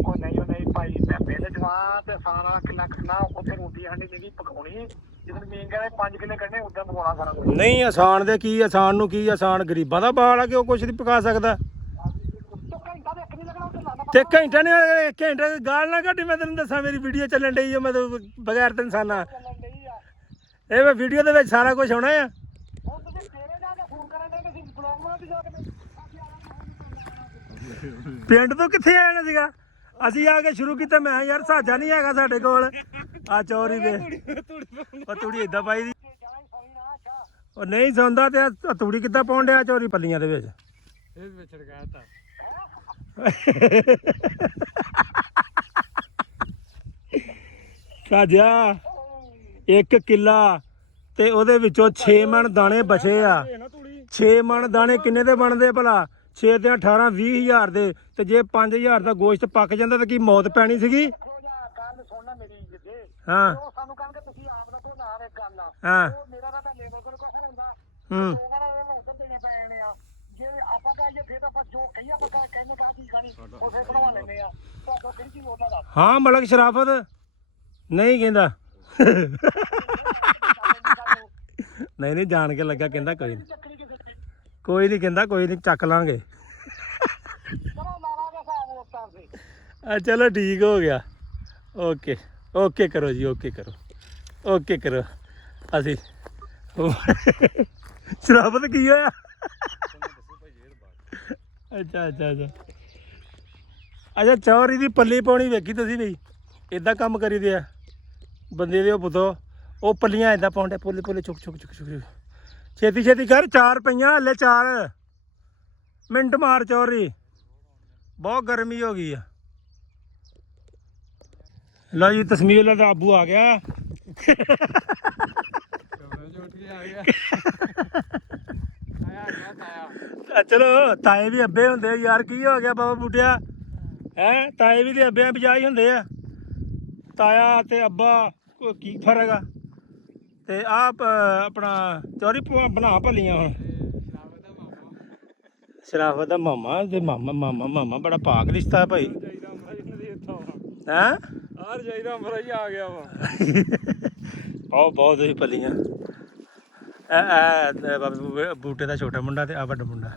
ਉਹ ਨਹੀਂ ਭਾਈ ਮੈਂ ਮੇਲੇ ਜਵਾਂ ਤੇ ਸਾਨਾ ਕਿੰਨਾ ਕੱਢਣਾ ਉੱਥੇ ਰੋਟੀ ਸਾਡੀ ਜਿਹੜੀ ਪਕਾਉਣੀ ਜਦੋਂ ਮੇਨ ਕਹਿੰਦੇ 5 ਕਿੱਲੇ ਕੱਢਣੇ ਉਦਾਂ ਪਕਾਉਣਾ ਸਾਰਾ ਕੁਝ ਨਹੀਂ ਆਸਾਨ ਦੇ ਕੀ ਆਸਾਨ ਨੂੰ ਕੀ ਆਸਾਨ ਗਰੀਬਾਂ ਦਾ ਬਾਲ ਆ ਕਿ ਉਹ ਕੁਛ ਨਹੀਂ ਪਕਾ ਸਕਦਾ ਤੋ ਘੰਟਾ ਦੇ ਇੱਕ ਨਹੀਂ ਲੱਗਣਾ ਉੱਥੇ ਲਾਣਾ ਤੇ ਘੰਟਾ ਨਹੀਂ ਘੰਟੇ ਦੀ ਗਾਲ ਨਾ ਕੱਢੀ ਮੈਂ ਤੈਨੂੰ ਦੱਸਾਂ ਮੇਰੀ ਵੀਡੀਓ ਚੱਲਣ ਡਈ ਆ ਮੈਂ ਤਾਂ ਬਗੈਰ ਤੇ ਇਨਸਾਨਾ ਚੱਲਣ ਡਈ ਆ ਇਹ ਮੈਂ ਵੀਡੀਓ ਦੇ ਵਿੱਚ ਸਾਰਾ ਕੁਝ ਹੋਣਾ ਆ ਹੁਣ ਤੁਸੀਂ ਤੇਰੇ ਜਾ ਕੇ ਫੋਨ ਕਰਨ ਦੇ ਤੁਸੀਂ ਬਲੌਗ ਬਣਾ ਕੇ ਜਾ ਕੇ ਪਿੰਡ ਤੋਂ ਕਿੱਥੇ ਆਣਾ ਸੀਗਾ ਅਸੀਂ ਆ ਕੇ ਸ਼ੁਰੂ ਕੀਤਾ ਮੈਂ ਕਿਹਾ ਯਾਰ ਸਾਜਾ ਨਹੀਂ ਹੈਗਾ ਸਾਡੇ ਕੋਲ ਆ ਚੋਰੀ ਦੇ ਉਹ ਤੂੜੀ ਏਦਾਂ ਪਾਈ ਦੀ ਜਾਣਾ ਹੀ ਸੌਣੀ ਨਾ ਅੱਛਾ ਉਹ ਨਹੀਂ ਸੌਂਦਾ ਤੇ ਆਹ ਤੂੜੀ ਕਿੱਦਾਂ ਪਾਉਣ ਡਿਆ ਚੋਰੀ ਪੱਲੀਆਂ ਦੇ ਵਿੱਚ ਇਹ ਵਿੱਚ ਲਗਾਤਾ ਸਾਜਾ 1 ਕਿੱਲਾ ਤੇ ਉਹਦੇ ਵਿੱਚੋਂ 6 ਮਣ ਦਾਣੇ ਬਚੇ ਆ 6 ਮਣ ਦਾਣੇ ਕਿੰਨੇ ਦੇ ਬਣਦੇ ਭਲਾ 6 ਤੇ 18 20 ਹਜ਼ਾਰ ਦੇ ਤੇ ਜੇ 5000 ਦਾ ਗੋਸ਼ਤ ਪੱਕ ਜਾਂਦਾ ਤਾਂ ਕੀ ਮੌਤ ਪੈਣੀ ਸੀਗੀ ਦੇਖੋ ਜਾ ਗੱਲ ਸੁਣਨਾ ਮੇਰੀ ਜਿੱਦੇ ਹਾਂ ਉਹ ਸਾਨੂੰ ਕਹਿੰਦੇ ਤੁਸੀਂ ਆਪ ਦਾ ਤੋਂ ਨਾ ਇੱਕ ਗੱਲ ਆ ਹਾਂ ਉਹ ਮੇਰਾ ਤਾਂ ਲੇਬਰ ਕੋਲ ਕੋਹਰ ਹੁੰਦਾ ਹੂੰ ਉਹਨਾਂ ਨੇ ਉੱਧਰ ਦੇਣੇ ਪੈਣੇ ਆ ਜੇ ਆਪਾਂ ਕਹੀਏ ਫਿਰ ਆਪਾਂ ਜੋ ਕਹੀਏ ਆਪਾਂ ਕਹਿੰਦੇ ਕਾ ਚੀਜ਼ ਖਾਣੀ ਉਹ ਫਿਰ ਬਣਵਾ ਲੈਂਦੇ ਆ ਤੁਹਾਡਾ ਕਿਹੜੀ ਚੀਜ਼ ਉਹਦਾ ਦੱਸ ਹਾਂ ਮਲਕ ਸ਼ਰਾਫਤ ਨਹੀਂ ਕਹਿੰਦਾ ਨਹੀਂ ਜਾਣ ਕੇ ਲੱਗਾ ਕਹਿੰਦਾ ਕੋਈ ਨਹੀਂ ਚੱਕਰੀ ਕਿਸੇ ਤੇ ਕੋਈ ਨਹੀਂ ਕਹਿੰਦਾ ਕੋਈ ਨਹੀਂ ਚੱਕ ਲਾਂਗੇ ਚਲੋ ਲਾਲਾ ਦੇ ਹਿਸਾਬ ਉਸ ਤਰ੍ਹਾਂ ਸੇ ਚਲੋ ਠੀਕ ਹੋ ਗਿਆ ਓਕੇ ਓਕੇ ਕਰੋ ਜੀ ਓਕੇ ਕਰੋ ਅਸੀਂ ਸ਼ਰਾਬਤ ਕੀ ਹੋਇਆ ਅੱਛਾ ਚੌਰੀ ਦੀ ਪੱਲੀ ਪਾਉਣੀ ਵੇਖੀ ਤੁਸੀਂ ਵੀ ਇਦਾਂ ਕੰਮ ਕਰੀਦੇ ਆ ਬੰਦੇ ਦੇ ਉਹ ਪੁੱਤੋ ਉਹ ਪੱਲੀਆਂ ਇਦਾਂ ਪਾਉਂਦੇ ਪੁੱਲੇ ਚੁੱਕ ਛੇਤੀ ਕਰ 4 ਪਈਆਂ ਹਲੇ 4 ਮਿੰਟ ਮਾਰ ਚੌਰੀ ਬਹੁਤ ਗਰਮੀ ਹੋ ਗਈ ਆ ਲਓ ਜੀ ਤਸਮੀਰ ਦਾ ਆਬੂ ਆ ਗਿਆ ਚਲੋ ਤਾਏ ਵੀ ਅੱਬੇ ਹੁੰਦੇ ਆ ਯਾਰ ਕੀ ਹੋ ਗਿਆ ਬਾਬਾ ਬੂਟਿਆ ਹੈ ਤਾਏ ਵੀ ਤੇ ਅੱਬਿਆਂ ਬਜਾਈ ਹੁੰਦੇ ਆ ਤਾਇਆ ਤੇ ਅੱਬਾ ਕੀ ਫਰਕ ਆ ਤੇ ਆ ਆਪਣਾ ਚੌਰੀ ਬਣਾ ਭੱਲੀਆਂ ਹੁਣ ਸ਼ਰਾਫਤ ਦਾ ਮਾਮਾ ਤੇ ਮਾਮਾ ਬੜਾ ਪਾਕ ਰਿਸ਼ਤਾ ਭਾਈ ਹੈਂ ਆਰ ਜਾਈਦਾ ਅੰਬਰਾ ਹੀ ਆ ਗਿਆ ਵਾ ਬਹੁਤ ਹੀ ਭੱਲੀਆਂ ਬੂਟੇ ਦਾ ਛੋਟਾ ਮੁੰਡਾ ਤੇ ਆ ਵੱਡਾ ਮੁੰਡਾ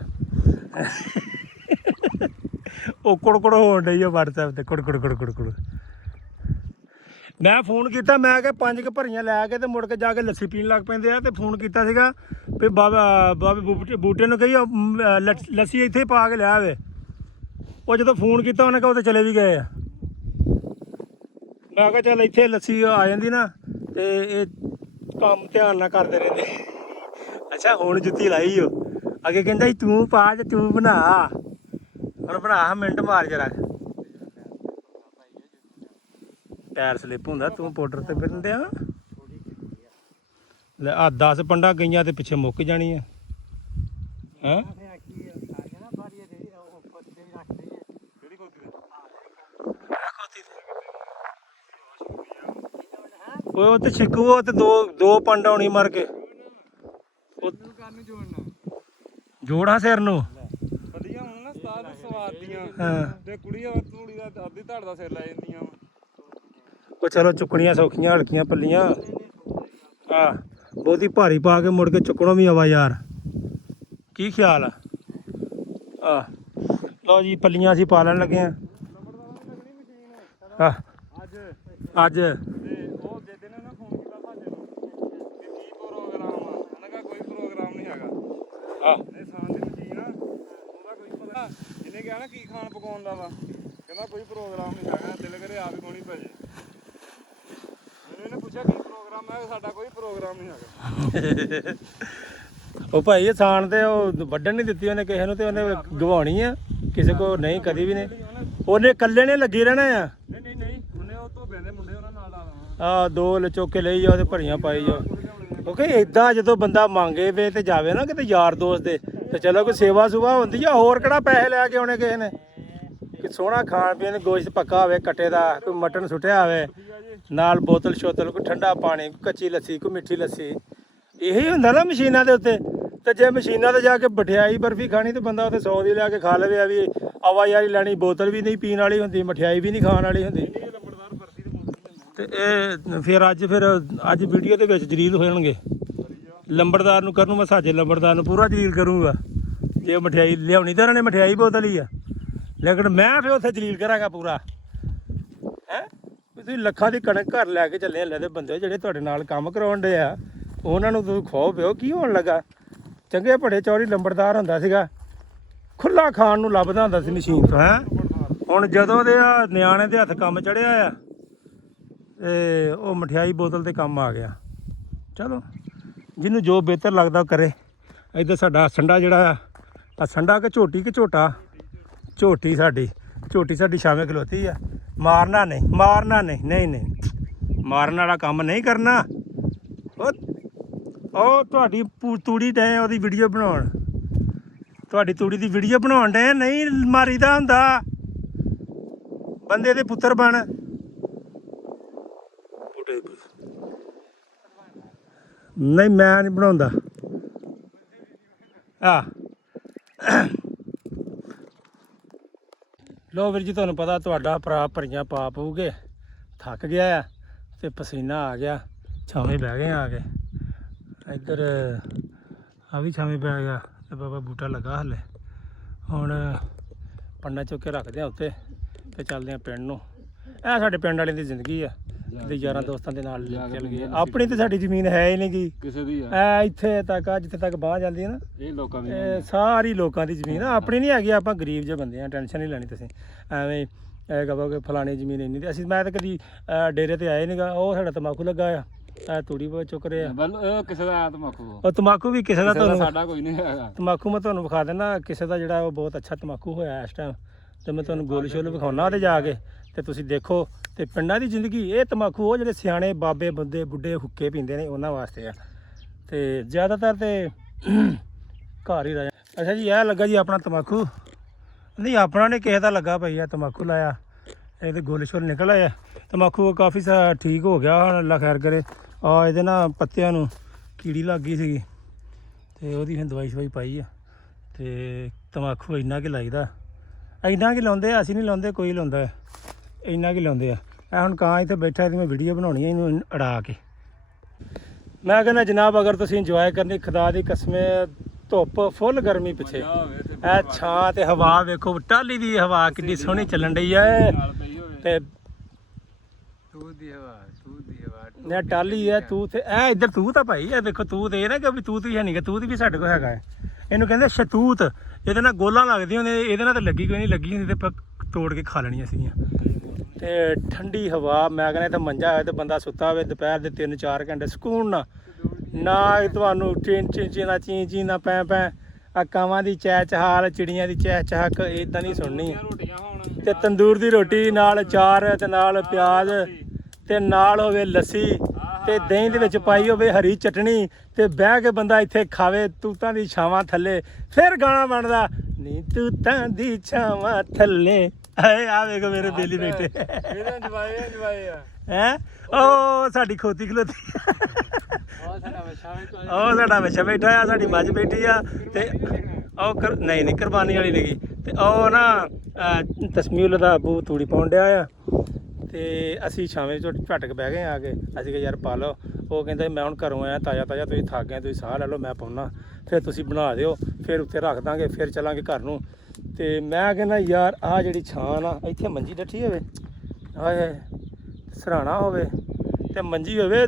ਉਹ ਕੁੜ ਹੋਣ ਡਈ ਆ WhatsApp ਤੇ ਕੁੜ ਮੈਂ ਫੋਨ ਕੀਤਾ, ਮੈਂ ਕਿਹਾ 5 ਭਰੀਆਂ ਲੈ ਕੇ ਤੇ ਮੁੜ ਕੇ ਜਾ ਕੇ ਲੱਸੀ ਪੀਣ ਲੱਗ ਪੈਂਦੇ ਆ। ਤੇ ਫੋਨ ਕੀਤਾ ਸੀਗਾ ਵੀ ਬਾਬੇ ਬੂਟੇ ਨੂੰ ਕਹੀ ਲੱਸੀ ਇੱਥੇ ਪਾ ਕੇ ਲਿਆ ਵੇ। ਉਹ ਜਦੋਂ ਫੋਨ ਕੀਤਾ ਉਹਨੇ ਕਿਹਾ ਉਹ ਤੇ ਚਲੇ ਵੀ ਗਏ ਆ। ਮੈਂ ਕਿਹਾ ਚੱਲ ਇੱਥੇ ਲੱਸੀ ਆ ਜਾਂਦੀ ਨਾ ਤੇ ਇਹ ਕੰਮ ਧਿਆਨ ਨਾਲ ਕਰਦੇ ਰਹਿੰਦੇ। ਅੱਛਾ ਹੁਣ ਜੁੱਤੀ ਲਾਈ ਓ, ਅੱਗੇ ਕਹਿੰਦਾ ਸੀ ਤੂੰ ਪਾ ਤੇ ਤੂੰ ਬਣਾ, ਹੁਣ ਬਣਾ ਮਿੰਟ ਮਾਰ ਜਰਾ। ਟਾਇਰ ਸਲਿੱਪ ਹੁੰਦਾ, ਤੂੰ ਪਾਊਡਰ ਤੇ ਫਿਰਨ ਡਿਆ। ਲੈ ਆ 10 ਪੰਡਾ ਗਈਆਂ ਤੇ ਪਿੱਛੇ ਮੁੱਕ ਜਾਣੀ ਆ ਹੈਂ। ਉਹ ਤੇ ਛਿੱਕੂ ਉਹ ਤੇ ਦੋ ਪੰਡ ਆਉਣੀ ਮਰ ਕੇ ਜੋੜਾਂ ਸਿਰ ਨੂੰ ਵੱਡੀਆਂ ਹੁਣ ਨਾ ਉਸਤਾਦ ਸਵਾਦ ਦੀਆਂ ਹਾਂ। ਤੇ ਕੁੜੀ ਤੂੜੀ ਦਾ ਅੱਧੀ ਧੜ ਦਾ ਸਿਰ ਲੈ ਜਾਂਦੀਆਂ ਵਾ। ਉਹ ਚਲੋ ਚੁੱਕਣੀਆਂ ਸੌਖੀਆਂ ਹਲਕੀਆਂ ਪੱਲੀਆਂ ਆ, ਬਹੁਤੀ ਭਾਰੀ ਪਾ ਕੇ ਮੁੜ ਕੇ ਚੁੱਕਣੋਂ ਵੀ ਆਵਾ ਯਾਰ। ਕੀ ਖਿਆਲ ਆ ਲਓ ਜੀ ਪੱਲੀਆਂ ਅਸੀਂ ਪਾ ਲੈਣ ਲੱਗੇ ਆ ਅੱਜ। ਤੇ ਉਹ ਜੇਦੇ ਨੇ ਨਾ ਫੋਨ ਕੀਤਾ ਸਾਡੇ ਨੂੰ ਕਿ ਕੀ ਪ੍ਰੋਗਰਾਮ ਆ, ਉਹਨਾਂ ਦਾ ਕੋਈ ਪ੍ਰੋਗਰਾਮ ਨਹੀਂ ਹੈਗਾ। ਇਹ ਸਾਂ ਦੀ ਮਸ਼ੀਨ ਆ, ਉਹਦਾ ਕੋਈ ਪਤਾ। ਇਹਨੇ ਕਿਹਾ ਨਾ ਕੀ ਖਾਣ ਪਕਾਉਣ ਦਾ ਵਾ, ਕਹਿੰਦਾ ਕੋਈ ਪ੍ਰੋਗਰਾਮ ਨਹੀਂ ਹੈਗਾ, ਦਿਲ ਕਰੇ ਆ ਵੀ ਕੋਣੀ ਭਾਜੀ। ਮੈਨੂੰ ਇਹਨੇ ਪੁੱਛਿਆ ਕੀ ਪ੍ਰੋਗਰਾਮ ਹੈ, ਸਾਡਾ ਕੋਈ ਪ੍ਰੋਗਰਾਮ ਨਹੀਂ ਹੈਗਾ। ਉਹ ਭਾਈ ਇਹ ਸਾਣ ਤੇ ਉਹ ਵੱਢਣ ਨਹੀਂ ਦਿੱਤੀ ਉਹਨੇ ਕਿਸੇ ਨੂੰ, ਤੇ ਉਹਨੇ ਗਵਾਉਣੀ ਆ ਕਿਸੇ ਕੋ ਨਹੀਂ ਕਦੀ ਵੀ ਨਹੀਂ। ਉਹਨੇ ਇਕੱਲੇ ਨੇ ਲੱਗੀ ਰਹਿਣਾ ਆ। ਨਹੀਂ ਉਹਨੇ ਉਹ ਧੋਬਿਆਂ ਦੇ ਮੁੰਡੇ ਉਹਨਾਂ ਨਾਲ ਲਾ ਲਾਉਣਾ। ਆ 2 ਲਚੋਕੇ ਲਈ ਜਾਓ ਤੇ ਭਰੀਆਂ ਪਾਈ ਜਾਓ। ਕਿਉਂਕਿ ਇਦਾਂ ਜਦੋਂ ਬੰਦਾ ਮੰਗੇ ਵੇ ਤੇ ਜਾਵੇ ਨਾ ਕਿਤੇ ਯਾਰ ਦੋਸਤ ਦੇ, ਤੇ ਚਲੋ ਕੋਈ ਸੇਵਾ ਸੁਭਾ ਹੁੰਦੀ ਆ। ਹੋਰ ਕਿਹੜਾ ਪੈਸੇ ਲੈ ਕੇ ਆਉਣੇ ਕਿਸੇ ਨੇ, ਕਿ ਸੋਹਣਾ ਖਾਣ ਪੀਣ ਗੋਸ਼ਤ ਪੱਕਾ ਹੋਵੇ ਕੱਟੇ ਦਾ, ਕੋਈ ਮਟਨ ਸੁੱਟਿਆ ਹੋਵੇ ਨਾਲ, ਬੋਤਲ ਸ਼ੋਤਲ, ਕੋਈ ਠੰਡਾ ਪਾਣੀ, ਕੋਈ ਕੱਚੀ ਲੱਸੀ, ਕੋਈ ਮਿੱਠੀ ਲੱਸੀ। ਇਹੀ ਹੁੰਦਾ ਨਾ ਮਸ਼ੀਨਾਂ ਦੇ ਉੱਤੇ। ਤੇ ਜੇ ਮਸ਼ੀਨਾਂ ਤੇ ਜਾ ਕੇ ਮਠਿਆਈ ਬਰਫੀ ਖਾਣੀ ਤੇ ਬੰਦਾ ਉੱਥੇ 100 ਦੀ ਲਿਆ ਕੇ ਖਾ ਲਵੇ। ਆ ਵੀ ਆਵਾਜਾਈ ਲੈਣੀ, ਬੋਤਲ ਵੀ ਨਹੀਂ ਪੀਣ ਵਾਲੀ ਹੁੰਦੀ, ਮਠਿਆਈ ਵੀ ਨਹੀਂ ਖਾਣ ਵਾਲੀ ਹੁੰਦੀ। ਤੇ ਇਹ ਅੱਜ ਵੀਡੀਓ ਦੇ ਵਿੱਚ ਜਲੀਲ ਹੋ ਜਾਣਗੇ। ਲੰਬੜਦਾਰ ਨੂੰ ਕਰਨੂ ਮੈਂ ਸਾਜੇ ਲੰਬੜਦਾਰ ਨੂੰ ਪੂਰਾ ਜਲੀਲ ਕਰੂੰਗਾ। ਜੇ ਮਠਿਆਈ ਲਿਆਉਣੀ ਤਾਂ ਇਹਨਾਂ ਨੇ ਮਠਿਆਈ ਬੋਤਲ ਹੀ ਆ, ਲੇਕਿਨ ਮੈਂ ਫਿਰ ਉੱਥੇ ਜਲੀਲ ਕਰਾਂਗਾ ਪੂਰਾ। ਹੈਂ ਤੁਸੀਂ ਲੱਖਾਂ ਦੀ ਕਣਕ ਘਰ ਲੈ ਕੇ ਚੱਲੇ ਹਲੇ ਦੇ ਬੰਦੇ ਜਿਹੜੇ ਤੁਹਾਡੇ ਨਾਲ ਕੰਮ ਕਰਾਉਣ ਦੇ ਆ, ਉਹਨਾਂ ਨੂੰ ਤੁਸੀਂ ਖਵਾਓ ਪਿਓ। ਕੀ ਹੋਣ ਲੱਗਾ? ਚੰਗੇ ਭੜੇ ਚੌੜੀ ਲੰਬੜਦਾਰ ਹੁੰਦਾ ਸੀਗਾ, ਖੁੱਲਾ ਖਾਣ ਨੂੰ ਲੱਭਦਾ ਹੁੰਦਾ ਸੀ ਮਸ਼ੀਨ ਤੋਂ। ਹੈਂ ਹੁਣ ਜਦੋਂ ਦੇ ਆ ਨਿਆਣੇ ਦੇ ਹੱਥ ਕੰਮ ਚੜਿਆ ਆ ਤੇ ਉਹ ਮਠਿਆਈ ਬੋਤਲ ਤੇ ਕੰਮ ਆ ਗਿਆ। ਚਲੋ ਜਿਹਨੂੰ ਜੋ ਬਿਹਤਰ ਲੱਗਦਾ ਉਹ ਕਰੇ। ਇੱਧਰ ਸਾਡਾ ਸੰਡਾ ਜਿਹੜਾ ਆ ਸੰਡਾ ਕਿ ਝੋਟਾ ਝੋਟੀ ਸਾਡੀ ਛਾਵੇਂ ਖਲੋਤੀ ਆ। ਮਾਰਨਾ ਨਹੀਂ ਮਾਰਨ ਵਾਲਾ ਕੰਮ ਨਹੀਂ ਕਰਨਾ। ਉਹ ਤੁਹਾਡੀ ਤੂੜੀ ਡਏ ਉਹਦੀ ਵੀਡੀਓ ਬਣਾਉਣ, ਤੁਹਾਡੀ ਤੂੜੀ ਦੀ ਵੀਡੀਓ ਬਣਾਉਣ ਡਏ। ਨਹੀਂ ਮਾਰੀਦਾ ਹੁੰਦਾ, ਬੰਦੇ ਦੇ ਪੁੱਤਰ ਬਣ। ਨਹੀਂ ਮੈਂ ਨਹੀਂ ਬਣਾਉਂਦਾ। ਲੋ ਵੀਰ ਜੀ ਤੁਹਾਨੂੰ ਪਤਾ ਤੁਹਾਡਾ ਭਰਾ ਭਰੀਆਂ ਪਾ ਪਊਗੇ, ਥੱਕ ਗਿਆ ਆ ਤੇ ਪਸੀਨਾ ਆ ਗਿਆ, ਛਾਵੇਂ ਬਹਿ ਗਏ ਆ ਕੇ। ਇੱਧਰ ਆ ਵੀ ਛਾਵੇਂ ਪੈ ਗਿਆ ਤੇ ਬਾਬਾ ਬੂਟਾ ਲੱਗਾ ਹਲੇ। ਹੁਣ ਪੰਡਾ ਚੁੱਕ ਕੇ ਰੱਖਦੇ ਆ ਉੱਤੇ ਤੇ ਚੱਲਦੇ ਆ ਪਿੰਡ ਨੂੰ। ਇਹ ਸਾਡੇ ਪਿੰਡ ਵਾਲਿਆਂ ਦੀ ਜ਼ਿੰਦਗੀ ਆ, ਕਿਤੇ ਯਾਰਾਂ ਦੋਸਤਾਂ ਦੇ ਨਾਲ ਚੱਲ ਗਏ। ਆਪਣੀ ਤੇ ਸਾਡੀ ਜ਼ਮੀਨ ਹੈ ਹੀ ਨਹੀਂ ਗੀ ਕਿਸੇ ਦੀ ਆ। ਇੱਥੇ ਤੱਕ ਆ ਜਿੱਥੇ ਤੱਕ ਬਾਂਹ ਜਾਂਦੀ ਹੈ ਨਾ, ਇਹ ਲੋਕਾਂ ਦੀ ਇਹ ਸਾਰੀ ਲੋਕਾਂ ਦੀ ਜ਼ਮੀਨ ਆ, ਆਪਣੀ ਨਹੀਂ ਹੈਗੀ। ਆਪਾਂ ਗਰੀਬ ਜਿਹੇ ਬੰਦੇ ਆ, ਟੈਨਸ਼ਨ ਨਹੀਂ ਲੈਣੀ ਤੁਸੀਂ ਐਵੇਂ ਇਹ ਕਹੋਗੇ ਫਲਾਣੀ ਜ਼ਮੀਨ ਇੰਨੀ ਤੇ ਅਸੀਂ। ਮੈਂ ਤਾਂ ਕਦੀ ਡੇਰੇ ਤੇ ਆਏ ਨਹੀਂਗਾ। ਉਹ ਸਾਡਾ ਤੰਬਾਕੂ ਲੱਗਾ ਆ, ਤੂੜੀ ਬਹੁਤ ਚੁੱਕ ਰਹੇ ਆ। ਕਿਸੇ ਦਾ ਤੰਬਾਕੂ, ਉਹ ਤੰਬਾਕੂ ਵੀ ਕਿਸੇ ਦਾ ਤੁਹਾਨੂੰ, ਸਾਡਾ ਕੋਈ ਨਹੀਂ ਹੈਗਾ। ਤੰਬਾਕੂ ਮੈਂ ਤੁਹਾਨੂੰ ਵਿਖਾ ਦਿੰਦਾ ਕਿਸੇ ਦਾ ਜਿਹੜਾ ਉਹ ਬਹੁਤ ਅੱਛਾ ਤੰਬਾਕੂ ਹੋਇਆ ਇਸ ਟਾਈਮ। ਤੇ ਮੈਂ ਤੁਹਾਨੂੰ ਗੋਲ ਸ਼ੋਲ ਵਿਖਾਉਣਾ ਉਹਦੇ ਜਾ ਕੇ ਤੇ ਤੁਸੀਂ ਦੇਖੋ। ਤੇ ਪਿੰਡਾਂ ਦੀ ਜ਼ਿੰਦਗੀ ਇਹ ਤੰਬਾਕੂ ਉਹ ਜਿਹੜੇ ਸਿਆਣੇ ਬਾਬੇ ਬੰਦੇ ਬੁੱਢੇ ਹੁੱਕੇ ਪੀਂਦੇ ਨੇ ਉਹਨਾਂ ਵਾਸਤੇ ਆ। ਤੇ ਜ਼ਿਆਦਾਤਰ ਤੇ ਘਰ ਹੀ ਰਹਿ। ਅੱਛਾ ਜੀ ਇਹ ਲੱਗਾ ਜੀ ਆਪਣਾ ਤੰਬਾਕੂ। ਨਹੀਂ ਆਪਣਾ ਨਹੀਂ ਕਿਸੇ ਦਾ ਲੱਗਾ ਭਾਈ ਆ ਤੰਬਾਕੂ ਲਾਇਆ, ਇਹਦੇ ਗੋਲ ਸ਼ੋਲ ਨਿਕਲ ਆਇਆ। ਤੰਬਾਕੂ ਕਾਫੀ ਠੀਕ ਹੋ ਗਿਆ ਹੁਣ, ਅੱਲਾ ਖੈਰ ਕਰੇ। ਆ ਇਹਦੇ ਨਾ ਪੱਤਿਆਂ ਨੂੰ ਕੀੜੀ ਲੱਗ ਗਈ ਸੀਗੀ ਤੇ ਉਹਦੀ ਹੁਣ ਦਵਾਈ ਸ਼ਵਾਈ ਪਾਈ ਆ। ਤੇ ਤੰਬਾਕੂ ਇੰਨਾ ਕਿ ਲਾਈਦਾ, ਇੰਨਾ ਕਿ ਲਾਉਂਦੇ ਆ, ਅਸੀਂ ਨਹੀਂ ਲਾਉਂਦੇ, ਕੋਈ ਲਾਉਂਦਾ ਇੰਨਾ ਕਿ ਲਾਉਂਦੇ ਆ। ਇਹ ਹੁਣ ਕਾਂ ਇੱਥੇ ਬੈਠਾ, ਇਹਦੀ ਮੈਂ ਵੀਡੀਓ ਬਣਾਉਣੀ ਆ ਇਹਨੂੰ ਅੜਾ ਕੇ। ਮੈਂ ਕਹਿੰਦਾ ਜਨਾਬ ਅਗਰ ਤੁਸੀਂ ਇੰਜੋਏ ਕਰਨੀ, ਖੁਦਾ ਦੀ ਕਸਮੇ ਧੁੱਪ ਫੁੱਲ ਗਰਮੀ ਪਿੱਛੇ ਇਹ ਛਾਂ ਤੇ ਹਵਾ ਵੇਖੋ, ਟਾਹਲੀ ਦੀ ਹਵਾ ਕਿੰਨੀ ਸੋਹਣੀ ਚੱਲਣ ਡਈ ਐ। ਤੇ ਤੂੰ ਦੀ ਹਵਾ ਨੇ ਟਾਲੀ ਹੈ ਤੂੰ ਤੇ ਐ ਇੱਧਰ ਤੂੰ ਤਾਂ ਭਾਈ ਇਹ ਦੇਖੋ ਤੂੰ ਤੇ ਇਹ ਨਾ ਕਿ ਵੀ ਤੂੰ ਹੀ ਹੈ ਨਹੀਂ ਕਿ ਤੂੰ ਵੀ ਸਾਡੇ ਕੋਲ ਹੈਗਾ ਹੈ। ਇਹਨੂੰ ਕਹਿੰਦੇ ਸ਼ਤੂਤ। ਇਹਦੇ ਨਾਲ ਗੋਲਾਂ ਲੱਗਦੀਆਂ ਹੁੰਦੀਆਂ, ਇਹਦੇ ਨਾਲ ਤਾਂ ਲੱਗੀ ਕੋਈ ਨਹੀਂ, ਲੱਗੀ ਹੁੰਦੀ ਤੇ ਆਪਾਂ ਤੋੜ ਕੇ ਖਾ ਲੈਣੀਆਂ ਸੀਗੀਆਂ। ਤੇ ਠੰਡੀ ਹਵਾ, ਮੈਂ ਕਹਿੰਦਾ ਤਾਂ ਮੰਜਾ ਹੋਵੇ ਤੇ ਬੰਦਾ ਸੁੱਤਾ ਹੋਵੇ ਦੁਪਹਿਰ ਦੇ 3-4 ਘੰਟੇ ਸਕੂਨ ਨਾਲ, ਨਾ ਤੁਹਾਨੂੰ ਚੀ ਨਾ ਪੈ ਆ ਕਾਵਾਂ ਦੀ ਚਹਿ ਚਹਾਲ, ਚਿੜੀਆਂ ਦੀ ਚਹਿ ਚਹਕ ਇਦਾਂ ਨਹੀਂ ਸੁਣਨੀ। ਰੋਟੀਆਂ ਹੋਣ ਤੇ ਤੰਦੂਰ ਦੀ ਰੋਟੀ ਨਾਲ ਚਾਰ ਤੇ ਨਾਲ ਪਿਆਜ਼ ਤੇ ਨਾਲ ਹੋਵੇ ਲੱਸੀ ਤੇ ਦਹੀਂ ਦੇ ਵਿੱਚ ਪਾਈ ਹੋਵੇ ਹਰੀ ਚਟਣੀ ਤੇ ਬਹਿ ਕੇ ਬੰਦਾ ਇੱਥੇ ਖਾਵੇ ਤੂਤਾਂ ਦੀ ਛਾਵਾਂ ਥੱਲੇ। ਫਿਰ ਗਾਣਾ ਬਣਦਾ ਨੀ ਤੂਤਾਂ ਦੀ ਛਾਵਾਂ ਥੱਲੇ। ਆਏ ਆ ਵੇਖੋ ਮੇਰੇ ਬੇਲੀ ਬੈਠੇ ਇਹਦਾ ਜਵਾਏ ਆ ਹੈ। ਉਹ ਸਾਡੀ ਖੋਤੀ ਖਲੋਤੀ, ਉਹ ਸਾਡਾ ਵਛਾ ਵੀ ਕੋਈ ਉਹ ਸਾਡਾ ਵੱਛਾ ਬੈਠਾ ਆ, ਸਾਡੀ ਮੱਝ ਬੈਠੀ ਆ ਤੇ ਉਹ ਨਹੀਂ ਕੁਰਬਾਨੀ ਵਾਲੀ ਲੱਗੀ। ਤੇ ਉਹ ਨਾ ਤਸਮੀਲ ਦਾ ਬੂ ਤੂੜੀ ਪਾਉਣ ਡਿਆ ਆ ਤੇ ਅਸੀਂ ਛਾਵੇਂ ਚੋਂ ਝਟਕ ਬਹਿ ਗਏ ਆ ਕੇ। ਅਸੀਂ ਕਿਹਾ ਯਾਰ ਪਾ ਲਓ। ਉਹ ਕਹਿੰਦਾ ਮੈਂ ਹੁਣ ਘਰੋਂ ਆਇਆ ਤਾਜ਼ਾ ਤੁਸੀਂ ਥੱਕ ਗਏ, ਤੁਸੀਂ ਸਾਹ ਲੈ ਲਓ, ਮੈਂ ਪਾਉਣਾ, ਫਿਰ ਤੁਸੀਂ ਬਣਾ ਦਿਓ, ਫਿਰ ਉੱਥੇ ਰੱਖ ਦਾਂਗੇ, ਫਿਰ ਚੱਲਾਂਗੇ ਘਰ ਨੂੰ। ਤੇ ਮੈਂ ਕਹਿੰਦਾ ਯਾਰ ਆਹ ਜਿਹੜੀ ਛਾਂ ਨਾ ਇੱਥੇ ਮੰਜੀ ਡੱਠੀ ਹੋਵੇ, ਹਾਏ ਸਰਾਣਾ ਹੋਵੇ ਤੇ ਮੰਜੀ ਹੋਵੇ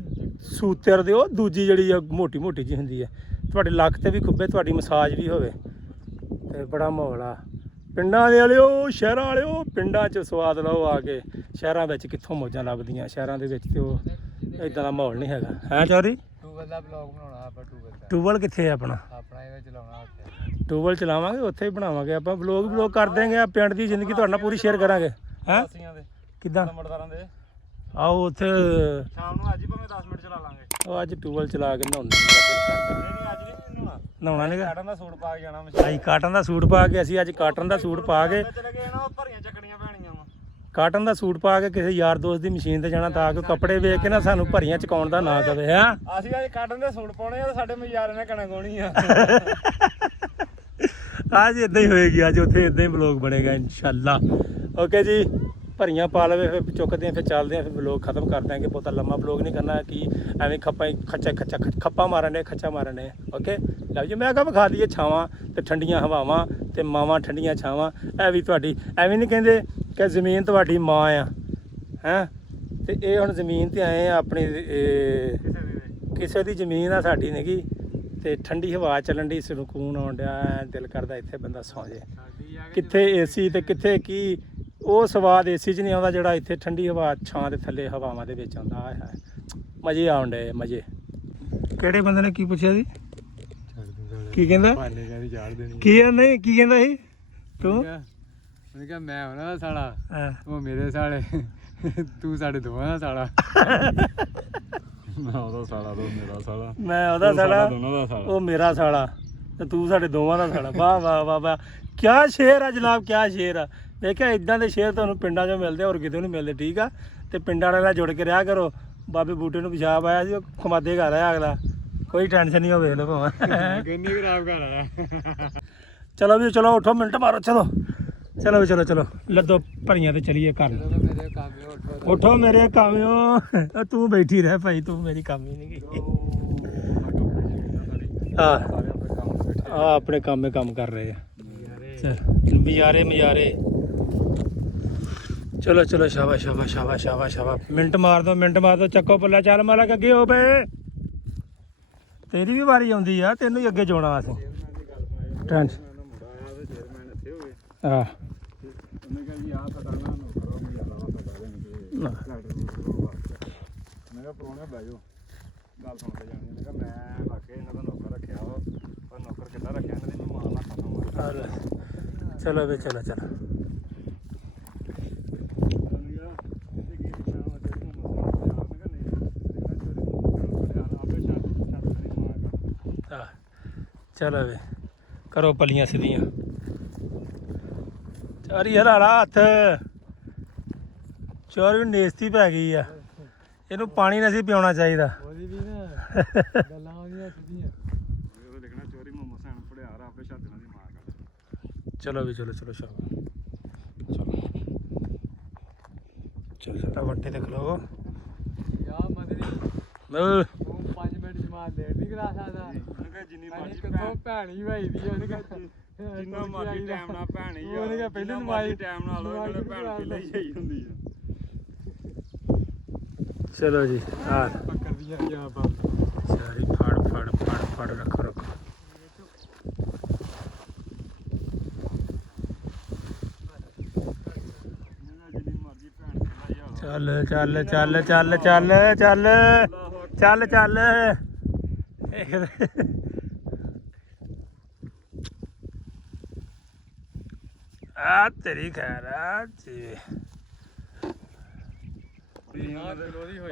ਸੂਤਰ ਦਿਓ ਦੂਜੀ ਜਿਹੜੀ ਆ ਮੋਟੀ ਜਿਹੀ ਹੁੰਦੀ ਹੈ, ਤੁਹਾਡੇ ਲੱਕ ਤੇ ਵੀ ਖੁੱਬੇ, ਤੁਹਾਡੀ ਮਸਾਜ ਵੀ ਹੋਵੇ ਤੇ ਬੜਾ ਮਾਹੌਲ ਆ। ਪਿੰਡਾਂ ਦੇ ਵਾਲਿਓ, ਸ਼ਹਿਰਾਂ ਵਾਲਿਓ, ਪਿੰਡਾਂ 'ਚ ਸਵਾਦ ਲਓ ਆ ਕੇ। ਸ਼ਹਿਰਾਂ ਵਿੱਚ ਕਿੱਥੋਂ ਮੌਜਾਂ ਲੱਭਦੀਆਂ, ਸ਼ਹਿਰਾਂ ਦੇ ਵਿੱਚ ਤੇ ਉਹ ਇਦਾਂ ਦਾ ਮਾਹੌਲ ਨਹੀਂ ਹੈਗਾ। ਹੈ ਚੌਧਰੀ ਟੂਬਲ ਦਾ ਬਲੌਗ ਬਣਾਉਣਾ ਆਪਾਂ, ਟੂਬਲ ਕਿੱਥੇ ਆ ਆਪਣਾ ਇਹਦਾ ਚਲਾਉਣਾ ਉੱਥੇ। ਟੂਬਲ ਚਲਾਵਾਂਗੇ, ਉੱਥੇ ਹੀ ਬਣਾਵਾਂਗੇ ਆਪਾਂ ਬਲੌਗ ਕਰ ਦੇਂਗੇ। ਪਿੰਡ ਦੀ ਜ਼ਿੰਦਗੀ ਤੁਹਾਡੇ ਨਾਲ ਪੂਰੀ ਸ਼ੇਅਰ ਕਰਾਂਗੇ। ਹੈ ਦੇ ਕਿੱਦਾਂ ਮਰਦਾਰਾਂ ਦੇ ਆਓ ਉੱਥੇ ਸ਼ਾਮ ਨੂੰ ਅੱਜ ਹੀ ਭਾਵੇਂ 10 ਮਿੰਟ ਚਲਾ ਲਾਂਗੇ। ਉਹ ਅੱਜ ਟੂਬਲ ਚਲਾ ਕੇ ਨਹਾਉਂਦੇ ਕਰਦਾ ਨਹੀਂ ਅੱਜ ਨਹੀਂ ਨਹਾਉਣਾ, ਨਹਾਉਣਾ ਨਹੀਂ ਕਾਟਨ ਦਾ ਸੂਟ ਪਾ ਕੇ ਜਾਣਾ। ਅਸੀਂ ਕਾਟਨ ਦਾ ਸੂਟ ਪਾ ਕੇ, ਅਸੀਂ ਅੱਜ ਕਾਟਨ ਦਾ ਸੂਟ ਪਾ ਕੇ, ਚਲੇ ਗਏ ਨਾ, ਉਹ ਭਰੀਆਂ ਚੱਕਣੀਆਂ ਪੈਣੀਆਂ ਵਾ। ਕਾਟਨ ਦਾ ਸੂਟ ਪਾ ਕੇ ਕਿਸੇ ਯਾਰ ਦੋਸਤ ਦੀ ਮਸ਼ੀਨ ਤੇ ਜਾਣਾ ਤਾਂ ਕਿ ਕੱਪੜੇ ਵੇਖ ਕੇ ਨਾ ਸਾਨੂੰ ਭਰੀਆਂ ਚਕਾਉਣ ਦਾ ਨਾ ਕਵੇ। ਹੈ ਅਸੀਂ ਅੱਜ ਕਾਟਨ ਦੇ ਸੂਟ ਪਾਉਣੇ ਆ ਤੇ ਸਾਡੇ ਮਜ਼ਾਰੇ ਨੇ ਕਣਕ ਆਉਣੀ ਆ। ਅੱਜ ਇਦਾਂ ਹੀ ਹੋਏਗੀ, ਅੱਜ ਉੱਥੇ ਇਦਾਂ ਹੀ ਬਲੌਗ ਬਣੇਗਾ ਇਨਸ਼ਾਅੱਲਾ। ਓਕੇ ਜੀ, ਭਰੀਆਂ ਪਾ ਲਵੇ ਫਿਰ ਚੁੱਕਦੇ ਆ, ਫਿਰ ਚੱਲਦੇ ਆ, ਫਿਰ ਬਲੌਗ ਖਤਮ ਕਰ ਦਾਂਗੇ। ਬਹੁਤਾ ਲੰਮਾ ਬਲੌਗ ਨਹੀਂ ਕਰਨਾ ਕਿ ਐਵੇਂ ਖੱਪਾ ਮਾਰਨ ਦੇ ਖੱਚਾ ਮਾਰਨ ਦੇ। ਓਕੇ ਲਓ ਜੀ, ਮੈਂ ਕਿਹਾ ਵਿਖਾ ਦਈਏ ਛਾਵਾਂ ਤੇ ਠੰਡੀਆਂ ਹਵਾਵਾਂ ਤੇ ਮਾਵਾਂ ਠੰਡੀਆਂ ਛਾਵਾਂ। ਇਹ ਵੀ ਤੁਹਾਡੀ ਐਵੇਂ ਨਹੀਂ ਕਹਿੰਦੇ ਕਿ ਜ਼ਮੀਨ ਤੁਹਾਡੀ ਮਾਂ ਆ, ਹੈਂ ਤੇ ਇਹ ਹੁਣ ਜ਼ਮੀਨ ਤੇ ਆਏ ਆ ਆਪਣੀ, ਕਿਸੇ ਦੀ ਜ਼ਮੀਨ ਆ, ਸਾਡੀ ਨਹੀਂਗੀ। ਤੇ ਠੰਡੀ ਹਵਾ ਚੱਲਣ ਦੀ, ਸਕੂਨ ਆਉਣ ਡਿਆ, ਦਿਲ ਕਰਦਾ ਇੱਥੇ ਬੰਦਾ ਸੌਂ ਜੇ। ਕਿੱਥੇ ਏਸੀ ਤੇ ਕਿੱਥੇ ਕੀ, ਉਹ ਸਵਾਦ ਏਸੀ 'ਚ ਨਹੀਂ ਆਉਂਦਾ ਜਿਹੜਾ ਇੱਥੇ ਠੰਡੀ ਹਵਾ ਛਾਂ ਦੇ ਥੱਲੇ ਹਵਾਵਾਂ ਦੇ ਵਿੱਚ ਆਉਂਦਾ। ਆਏ ਹਾਏ ਮਜ਼ੇ ਆਉਣ ਡੇ ਮਜ਼ੇ। ਕਿਹੜੇ ਬੰਦੇ ਨੇ ਕੀ ਪੁੱਛਿਆ ਸੀ? ਕੀ ਕਹਿੰਦਾ? ਪਾਲੇ ਕਹਿੰਦੀ ਝਾੜ ਦੇਣੀ। ਕੀ ਨਹੀਂ ਕੀ ਕਹਿੰਦਾ ਸੀ ਤੂੰ? ਉਹਨੇ ਕਿਹਾ ਮੈਂ ਉਹਨਾਂ ਦਾ ਸਾਲਾ, ਹਾਂ ਉਹ ਮੇਰੇ ਸਾਲੇ, ਤੂੰ ਸਾਡੇ ਦੋਵਾਂ ਦਾ ਸਾਲਾ। ਮੈਂ ਉਹਦਾ ਸਾਲਾ, ਤੂੰ ਮੇਰਾ ਸਾਲਾ। ਮੈਂ ਉਹਦਾ ਸਾਲਾ, ਦੋਨਾਂ ਦਾ ਸਾਲਾ। ਉਹ ਮੇਰਾ ਸਾਲਾ ਤੇ ਤੂੰ ਸਾਡੇ ਦੋਵਾਂ ਦਾ ਸਾਲਾ। ਵਾਹ ਵਾਹ ਵਾਹ ਵਾਹ, ਕਿਆ ਸ਼ੇਰ ਆ ਜਨਾਬ, ਕਿਆ ਸ਼ੇਰ ਆ। ਦੇਖਿਆ ਇਦਾਂ ਦੇ ਸ਼ੇਰ ਤੁਹਾਨੂੰ ਪਿੰਡਾਂ 'ਚੋਂ ਮਿਲਦੇ, ਹੋਰ ਕਿਤੇ ਨਹੀਂ ਮਿਲਦੇ। ਠੀਕ ਆ, ਤੇ ਪਿੰਡਾਂ ਵਾਲਿਆਂ ਨਾਲ ਜੁੜ ਕੇ ਰਿਹਾ ਕਰੋ। ਬਾਬੇ ਬੂਟੇ ਨੂੰ ਪਿਸ਼ਾਬ ਆਇਆ ਸੀ, ਉਹ ਖਮਾਦੇ ਕਰ ਰਿਹਾ ਅਗਲਾ, ਕੋਈ ਟੈਨਸ਼ਨ ਨਹੀਂ ਹੋਵੇ ਲੋ ਭਾਵੇਂ। ਕਹਿੰਦੀ ਖਰਾਬ ਕਰ ਆਇਆ। ਚਲੋ ਵੀ ਚਲੋ, ਉੱਠੋ ਮਿੰਟ ਮਾਰੋ, ਚਲੋ ਚਲੋ ਵੀ ਚਲੋ ਲੱਦੋ ਭਰੀਆਂ ਤੇ ਚਲੀਏ ਘਰ ਨੂੰ। ਮੇਰੇ ਕੰਮ ਉੱਠੋ ਮੇਰੇ ਕਾਮਿਓ, ਤੂੰ ਬੈਠੀ ਰਹਿ ਭਾਈ, ਤੂੰ ਮੇਰੀ ਕੰਮ ਹੀ ਨਹੀਂ ਗਈ। ਆ ਆਪਣੇ ਕੰਮ ਕਰ ਰਹੇ ਆ ਮਜ਼ਾਰੇ। ਚਲੋ ਸ਼ਾਬਾਸ਼। ਮਿੰਟ ਮਾਰ ਦੋ, ਚੱਕੋ ਪੱਲਾ, ਚੱਲ ਮਾਲਕ ਅੱਗੇ ਹੋ ਪਏ। ਤੇਰੀ ਵੀ ਵਾਰੀ ਆਉਂਦੀ ਆ, ਤੈਨੂੰ ਹੀ ਅੱਗੇ ਜਾਣਾ ਅਸੀਂ। ਟੈਂਸ਼ਨ ਆ ਉਹਨੇ ਕਿਹਾ ਜੀ ਆਹ ਸਾਡਾ ਨਾ ਕਰੋ, ਮੈਂ ਕਿਹਾ ਪ੍ਰਾਹੁਣੇ ਬਹਿ ਜਾਓ, ਗੱਲ ਸੁਣ ਕੇ ਜਾਣੀ। ਮੈਂ ਕਿਹਾ ਮੈਂ ਵਾਕੇ ਇਹਨਾਂ ਦਾ ਨੌਕਰ ਰੱਖਿਆ ਵਾ, ਪਰ ਨੌਕਰ ਕਿੱਦਾਂ ਰੱਖਿਆ, ਇਹਨਾਂ ਦੀ ਮਾਂ ਦਾ ਖਤਮ ਹੋ। ਚਲੋ ਵੀ ਚਲੋ ਚਲੋ ਵੇ ਕਰੋ ਪੱਲੀਆਂ ਸਿੱਧੀਆਂ। ਚਾਰੀ ਹਰਾਲਾ ਹੱਥ, ਚੋਰ ਵੀ ਨੇਸਤੀ ਪੈ ਗਈ ਆ। ਇਹਨੂੰ ਪਾਣੀ ਨਹੀਂ ਸੀ ਪਿਆਉਣਾ ਚਾਹੀਦਾ। ਉਹਦੀ ਵੀ ਨਾ ਗੱਲਾਂ ਆਉਂਦੀਆਂ ਸਿੱਧੀਆਂ। ਉਹ ਲਿਖਣਾ ਚੋਰੀ ਮੁਹੰਮਦ ਹੁਸੈਨ ਪੜਿਆਰ ਆਪੇ ਛਾਤਣਾ ਦੀ ਮਾਂ ਕਰ। ਚਲੋ ਵੀ ਚਲੋ ਸਾਡਾ ਵੱਟੇ ਤੇ ਖਲੋ। ਯਾ ਮਦਨੀ ਤੂੰ 5 ਮਿੰਟ ਜਮਾਤ ਲੇਟ ਨਹੀਂ ਕਰਾ ਸਕਦਾ। ਉਹਨੇ ਕਿਹਾ ਜਿੰਨੀ ਮਰਜ਼ੀ ਕਿੱਥੋਂ ਭੈਣੀ ਭਾਈ ਦੀ, ਉਹਨੇ ਕਿਹਾ ਜਿੰਨਾ ਮਰਜ਼ੀ ਟਾਈਮ ਨਾਲ ਭੈਣ ਹੀ ਆ। ਉਹਨੇ ਕਿਹਾ ਪਹਿਲੀ ਜਿੰਨਾ ਨਮਾਜ਼ ਮਰਜ਼ੀ ਟਾਈਮ ਨਾਲ ਲਓ, ਇਹਨਾਂ ਨੇ ਭੈਣ ਪਹਿਲਾਂ ਹੀ ਆਈ ਹੁੰਦੀ ਆ। ਚਲੋ ਜੀ ਆ ਪੱਕਰ ਦੀਆਂ ਜਾਂ ਬਾਬਾ ਸਾਰੀ ਫੜ ਰੱਖੋ ਜਿੰਨੀ ਮਰਜ਼ੀ ਭੈਣ ਚਲਾ ਜਾ ਚੱਲ ਆ ਤੇਰੀ ਖੈਰ ਆ ਜੀ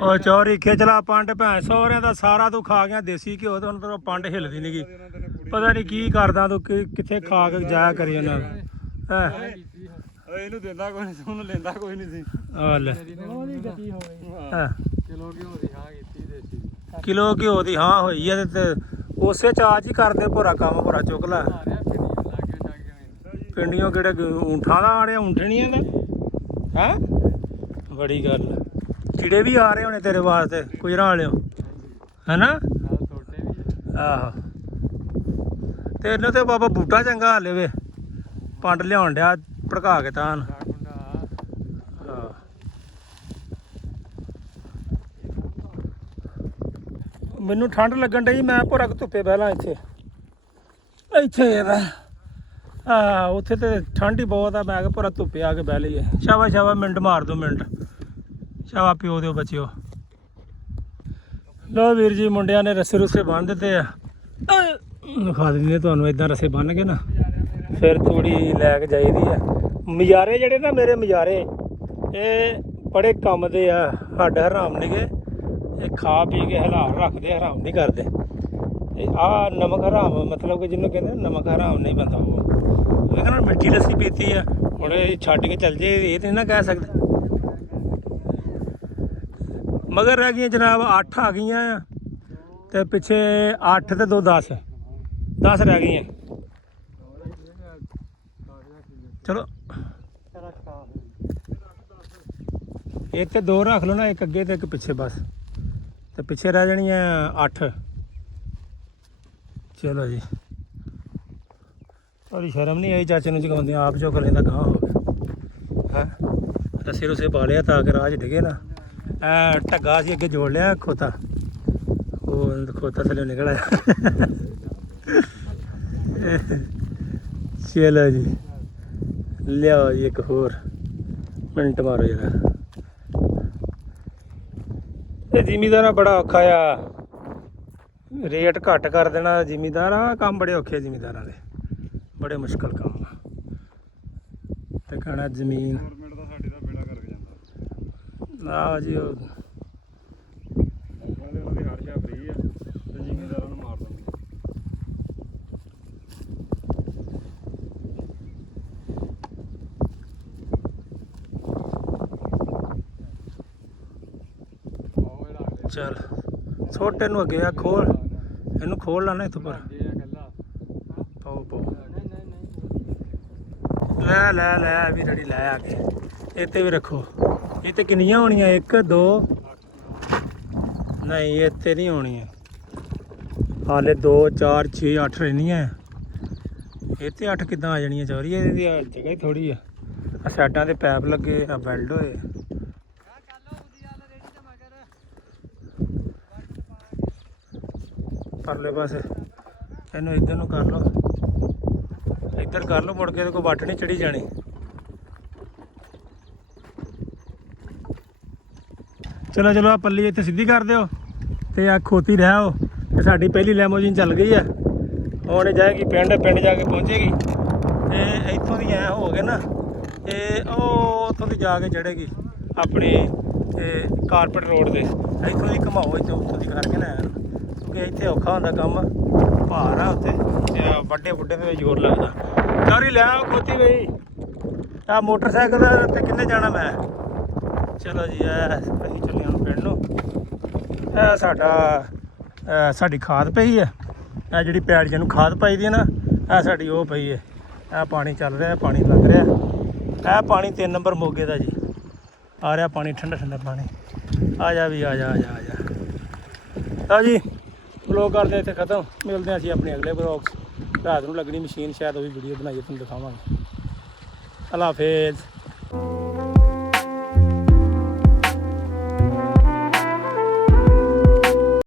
ਉਹ ਚੋਰੀ ਖਿਚਲਾ ਪੰਡ ਭੈਣ ਸਹੁਰਿਆਂ ਦਾ ਸਾਰਾ ਤੂੰ ਖਾ ਗਿਆ ਦੇਸੀ ਘਿਓ ਤੇ ਹੁਣ ਤੇਰਾ ਪੰਡ ਹਿੱਲਦੀ ਨੀ ਗੀ ਪਤਾ ਨਹੀਂ ਕੀ ਕਰਦਾ ਤੂੰ ਕਿੱਥੇ ਖਾ ਕੇ ਜਾਇਆ ਕਰੀ ਉਹਨਾਂ ਹੈ ਇਹਨੂੰ ਦਿੰਦਾ ਕੋਈ ਨਹੀਂ ਉਹਨੂੰ ਲੈਂਦਾ ਕੋਈ ਨਹੀਂ ਸੀ ਆ ਲੈ ਉਹਦੀ ਗਤੀ ਹੋ ਗਈ ਹਾਂ ਕਿਲੋ ਘਿਓ ਦੀ ਹਾਂ ਕੀਤੀ ਦੇਸੀ ਕਿਲੋ ਘਿਓ ਦੀ ਹਾਂ ਹੋਈ ਆ ਤੇ ਉਸੇ ਚਾਚ ਹੀ ਕਰਦੇ ਭੋਰਾ ਕੰਮ ਭੋਰਾ ਚੁੱਕ ਲੈ ਆ ਰਿਹਾ ਕਿੰਨੀ ਲਾਗੇ ਜਾਗੇ ਪਿੰਡੀਆਂ ਕਿਹੜੇ ਊਂਠਾਂ ਦਾ ਆ ਰਿਹਾ ਊਂਠਣੀਆਂ ਦਾ ਹੈ ਬੜੀ ਗੱਲ ਕੀੜੇ ਵੀ ਆ ਰਹੇ ਹੋਣੇ ਤੇਰੇ ਵਾਸਤੇ ਗੁਜਰਾਂ ਵਾਲਿਓ ਹੈਨਾ ਨਾਲ ਛੋਟੇ ਵੀ ਆਹੋ ਤੇ ਇਹਨੂੰ ਤੇ ਬਾਬਾ ਬੂਟਾ ਚੰਗਾ ਹਾਲੇ ਵੇ ਪੰਡ ਲਿਆਉਣ ਡਿਆ ਭੜਕਾ ਕੇ ਤਾਂ ਮੁੰਡਾ ਮੈਨੂੰ ਠੰਡ ਲੱਗਣ ਡਈ ਮੈਂ ਭੋਰਾ ਕੁ ਧੁੱਪੇ ਬਹਿ ਲਾਂ ਇੱਥੇ ਉੱਥੇ ਤੇ ਠੰਡ ਹੀ ਬਹੁਤ ਆ ਮੈਂ ਕਿਹਾ ਭੋਰਾ ਧੁੱਪੇ ਆ ਕੇ ਬਹਿ ਲਈਏ ਸ਼ਾਬਾ ਮਿੰਟ ਮਾਰ ਦੋ ਮਿੰਟ ਸ਼ਾਬਾ ਪਿਓ ਦਿਓ ਬੱਚਿਓ ਲੋ ਵੀਰ ਜੀ ਮੁੰਡਿਆਂ ਨੇ ਰੱਸੇ ਰੁੱਸੇ ਬੰਨ੍ਹ ਦਿੱਤੇ ਆ ਦਿਖਾ ਦਿੰਦੇ ਤੁਹਾਨੂੰ ਇਦਾਂ ਰੱਸੇ ਬੰਨ੍ਹ ਕੇ ਨਾ ਫਿਰ ਤੂੜੀ ਲੈ ਕੇ ਜਾਈਦੀ ਆ ਮਜ਼ਾਰੇ ਜਿਹੜੇ ਨਾ ਮੇਰੇ ਮਜ਼ਾਰੇ ਇਹ ਬੜੇ ਕੰਮ ਦੇ ਆ ਹੱਡ ਹਰਾਮ ਨੇਗੇ ਇਹ ਖਾ ਪੀ ਕੇ ਹਲਾਰ ਰੱਖਦੇ ਹਰਾਮ ਨਹੀਂ ਕਰਦੇ ਤੇ ਆਹ ਨਮਕ ਹਰਾਮ ਮਤਲਬ ਕਿ ਜਿਹਨੂੰ ਕਹਿੰਦੇ ਨਮਕ ਹਰਾਮ ਨਹੀਂ ਬੰਦਾ ਉਹ ਕਹਿੰਦਾ ਮਿੱਠੀ ਲੱਸੀ ਪੀਤੀ ਆ ਹੁਣ ਇਹ ਛੱਡ ਕੇ ਚੱਲ ਜੇ ਇਹ ਤੇ ਨਾ ਕਹਿ ਸਕਦੇ ਮਗਰ ਰਹਿ ਗਈਆਂ ਜਨਾਬ 8 ਆ ਗਈਆਂ ਆ ਤੇ ਪਿੱਛੇ 8 ਤੇ 2 10 10 ਰਹਿ ਗਈਆਂ ਚਲੋ ਇੱਕ ਤੇ 2 ਰੱਖ ਲਓ ਨਾ ਇੱਕ ਅੱਗੇ ਤੇ ਇੱਕ ਪਿੱਛੇ ਬਸ ਤੇ ਪਿੱਛੇ ਰਹਿ ਜਾਣੀਆਂ 8 ਚਲੋ ਜੀ ਥੋੜੀ ਸ਼ਰਮ ਨਹੀਂ ਆਈ ਚਾਚੇ ਨੂੰ ਜਗਾਉਂਦੇ ਆਪ ਚੁੱਕ ਲੈਂਦਾ ਗਾਂ ਹੋ ਗਿਆ ਹੈ ਰੱਸੇ ਰੁੱਸੇ ਪਾ ਲਿਆ ਤਾਂ ਕਿ ਰਾਹ 'ਚ ਡਿੱਗੇ ਨਾ ਢੱਗਾ ਸੀ ਅੱਗੇ ਜੋੜ ਲਿਆ ਖੋਤਾ ਉਹ ਖੋਤਾ ਥੱਲੇ ਨਿਕਲ ਆਇਆ ਚਲੋ ਜੀ ਲਿਆਓ ਜੀ ਇੱਕ ਹੋਰ ਮਿੰਟ ਮਾਰੋ ਜਰਾ ਇਹ ਜ਼ਿਮੀਦਾਰਾਂ ਬੜਾ ਔਖਾ ਆ ਰੇਟ ਘੱਟ ਕਰ ਦੇਣਾ ਜ਼ਿਮੀਦਾਰ ਆ ਕੰਮ ਬੜੇ ਔਖੇ ਜ਼ਿਮੀਦਾਰਾਂ ਦੇ ਬੜੇ ਮੁਸ਼ਕਲ ਕੰਮ ਆ ਤੇ ਕਹਿਣਾ ਜ਼ਮੀਨ ਗਵਰਨਮੈਂਟ ਦਾ ਸਾਡੀ ਦਾ ਬੇੜਾ ਕਰਕੇ ਜਾਂਦਾ ਆ ਜੀ ਉਹ ਉਹਨਾਂ ਦੀ ਹਰ ਸ਼ਾ ਫ੍ਰੀ ਆ ਤੇ ਜ਼ਿਮੀਂਦਾਰਾਂ ਨੂੰ ਮਾਰ ਦਿੰਦੇ ਚੱਲ ਛੋਟੇ ਨੂੰ ਅੱਗੇ ਆ ਖੋਲ ਇਹਨੂੰ ਖੋਲ ਲੈਣਾ ਇੱਥੋਂ ਪਰ ਪਾਓ ਲੈ ਵੀ ਰੜੀ ਲੈ ਆ ਕੇ ਇੱਥੇ ਵੀ ਰੱਖੋ ਇੱਥੇ ਕਿੰਨੀਆਂ ਹੋਣੀਆਂ 1 2 ਨਹੀਂ ਇੱਥੇ ਨਹੀਂ ਹੋਣੀਆਂ ਹਾਲੇ 2 4 6 8 ਰਹਿਣੀਆਂ ਇੱਥੇ 8 ਕਿੱਦਾਂ ਆ ਜਾਣੀਆਂ ਚੋਰੀ ਇਹਦੀ ਜਗ੍ਹਾ ਹੀ ਥੋੜੀ ਆ ਸਾਈਡਾਂ ਤੇ ਪੈਪ ਲੱਗੇ ਆ ਬੈਲਡ ਹੋਏ ਪਰਲੇ ਪਾਸੇ ਇਹਨੂੰ ਇੱਧਰ ਨੂੰ ਕਰ ਲਓ ਇੱਧਰ ਕਰ ਲਓ ਮੁੜ ਕੇ ਇਹਦੇ ਕੋਲ ਵੱਟ ਨਹੀਂ ਚੜੀ ਜਾਣੀ ਚਲੋ ਆ ਪੱਲੀ ਇੱਥੇ ਸਿੱਧੀ ਕਰ ਦਿਓ ਤੇ ਆ ਖੋਤੀ ਰਹਿਓ ਤੇ ਸਾਡੀ ਪਹਿਲੀ ਲੈਮੋਜੀਨ ਚੱਲ ਗਈ ਆ ਹੁਣ ਇਹ ਜਾਏਗੀ ਪਿੰਡ ਜਾ ਕੇ ਪਹੁੰਚੇਗੀ ਤੇ ਇੱਥੋਂ ਦੀ ਐ ਹੋ ਗਏ ਨਾ ਇਹ ਉਹ ਉੱਥੋਂ ਦੀ ਜਾ ਕੇ ਚੜ੍ਹੇਗੀ ਆਪਣੇ ਕਾਰਪੇਟ ਰੋਡ ਦੇ ਇੱਥੋਂ ਦੀ ਘਮਾਓ ਉੱਥੋਂ ਦੀ ਕਰਕੇ ਨਾ ਕਿਉਂਕਿ ਇੱਥੇ ਔਖਾ ਹੁੰਦਾ ਕੰਮ ਭਾਰ ਆ ਉੱਥੇ ਤੇ ਵੱਡੇ ਬੁੱਢੇ ਤੇ ਜ਼ੋਰ ਲੱਗਦਾ ਚੌਰੀ ਲੈ ਆਓ ਖੋਤੀ ਬਈ ਆ ਮੋਟਰਸਾਈਕਲ ਤੇ ਕਿੰਨੇ ਜਾਣਾ ਮੈਂ ਚਲੋ ਜੀ ਅਸੀਂ ਚੱਲੇ ਹੁਣ ਪਿੰਡ ਨੂੰ ਇਹ ਸਾਡੀ ਖਾਦ ਪਈ ਹੈ ਇਹ ਜਿਹੜੀ ਪੈੜੀਆਂ ਨੂੰ ਖਾਦ ਪਾਈ ਦੀ ਹੈ ਨਾ ਇਹ ਸਾਡੀ ਉਹ ਪਈ ਹੈ ਇਹ ਪਾਣੀ ਚੱਲ ਰਿਹਾ ਪਾਣੀ ਲੱਗ ਰਿਹਾ ਇਹ ਪਾਣੀ 3 ਨੰਬਰ ਮੋਗੇ ਦਾ ਜੀ ਆ ਰਿਹਾ ਪਾਣੀ ਠੰਡਾ ਪਾਣੀ ਆ ਜਾ ਵੀ ਆ ਜਾ ਲਓ ਜੀ ਵਲੋਗ ਕਰਦੇ ਇੱਥੇ ਖਤਮ ਮਿਲਦੇ ਹਾਂ ਅਸੀਂ ਆਪਣੇ ਅਗਲੇ ਵਲੋਗ ਰਾਤ ਨੂੰ ਲੱਗਣੀ ਮਸ਼ੀਨ ਸ਼ਾਇਦ ਉਹ ਵੀ ਵੀਡੀਓ ਬਣਾਈਏ ਤੁਹਾਨੂੰ ਦਿਖਾਵਾਂਗੇ ਅੱਲਾ ਹਾਫਿਜ਼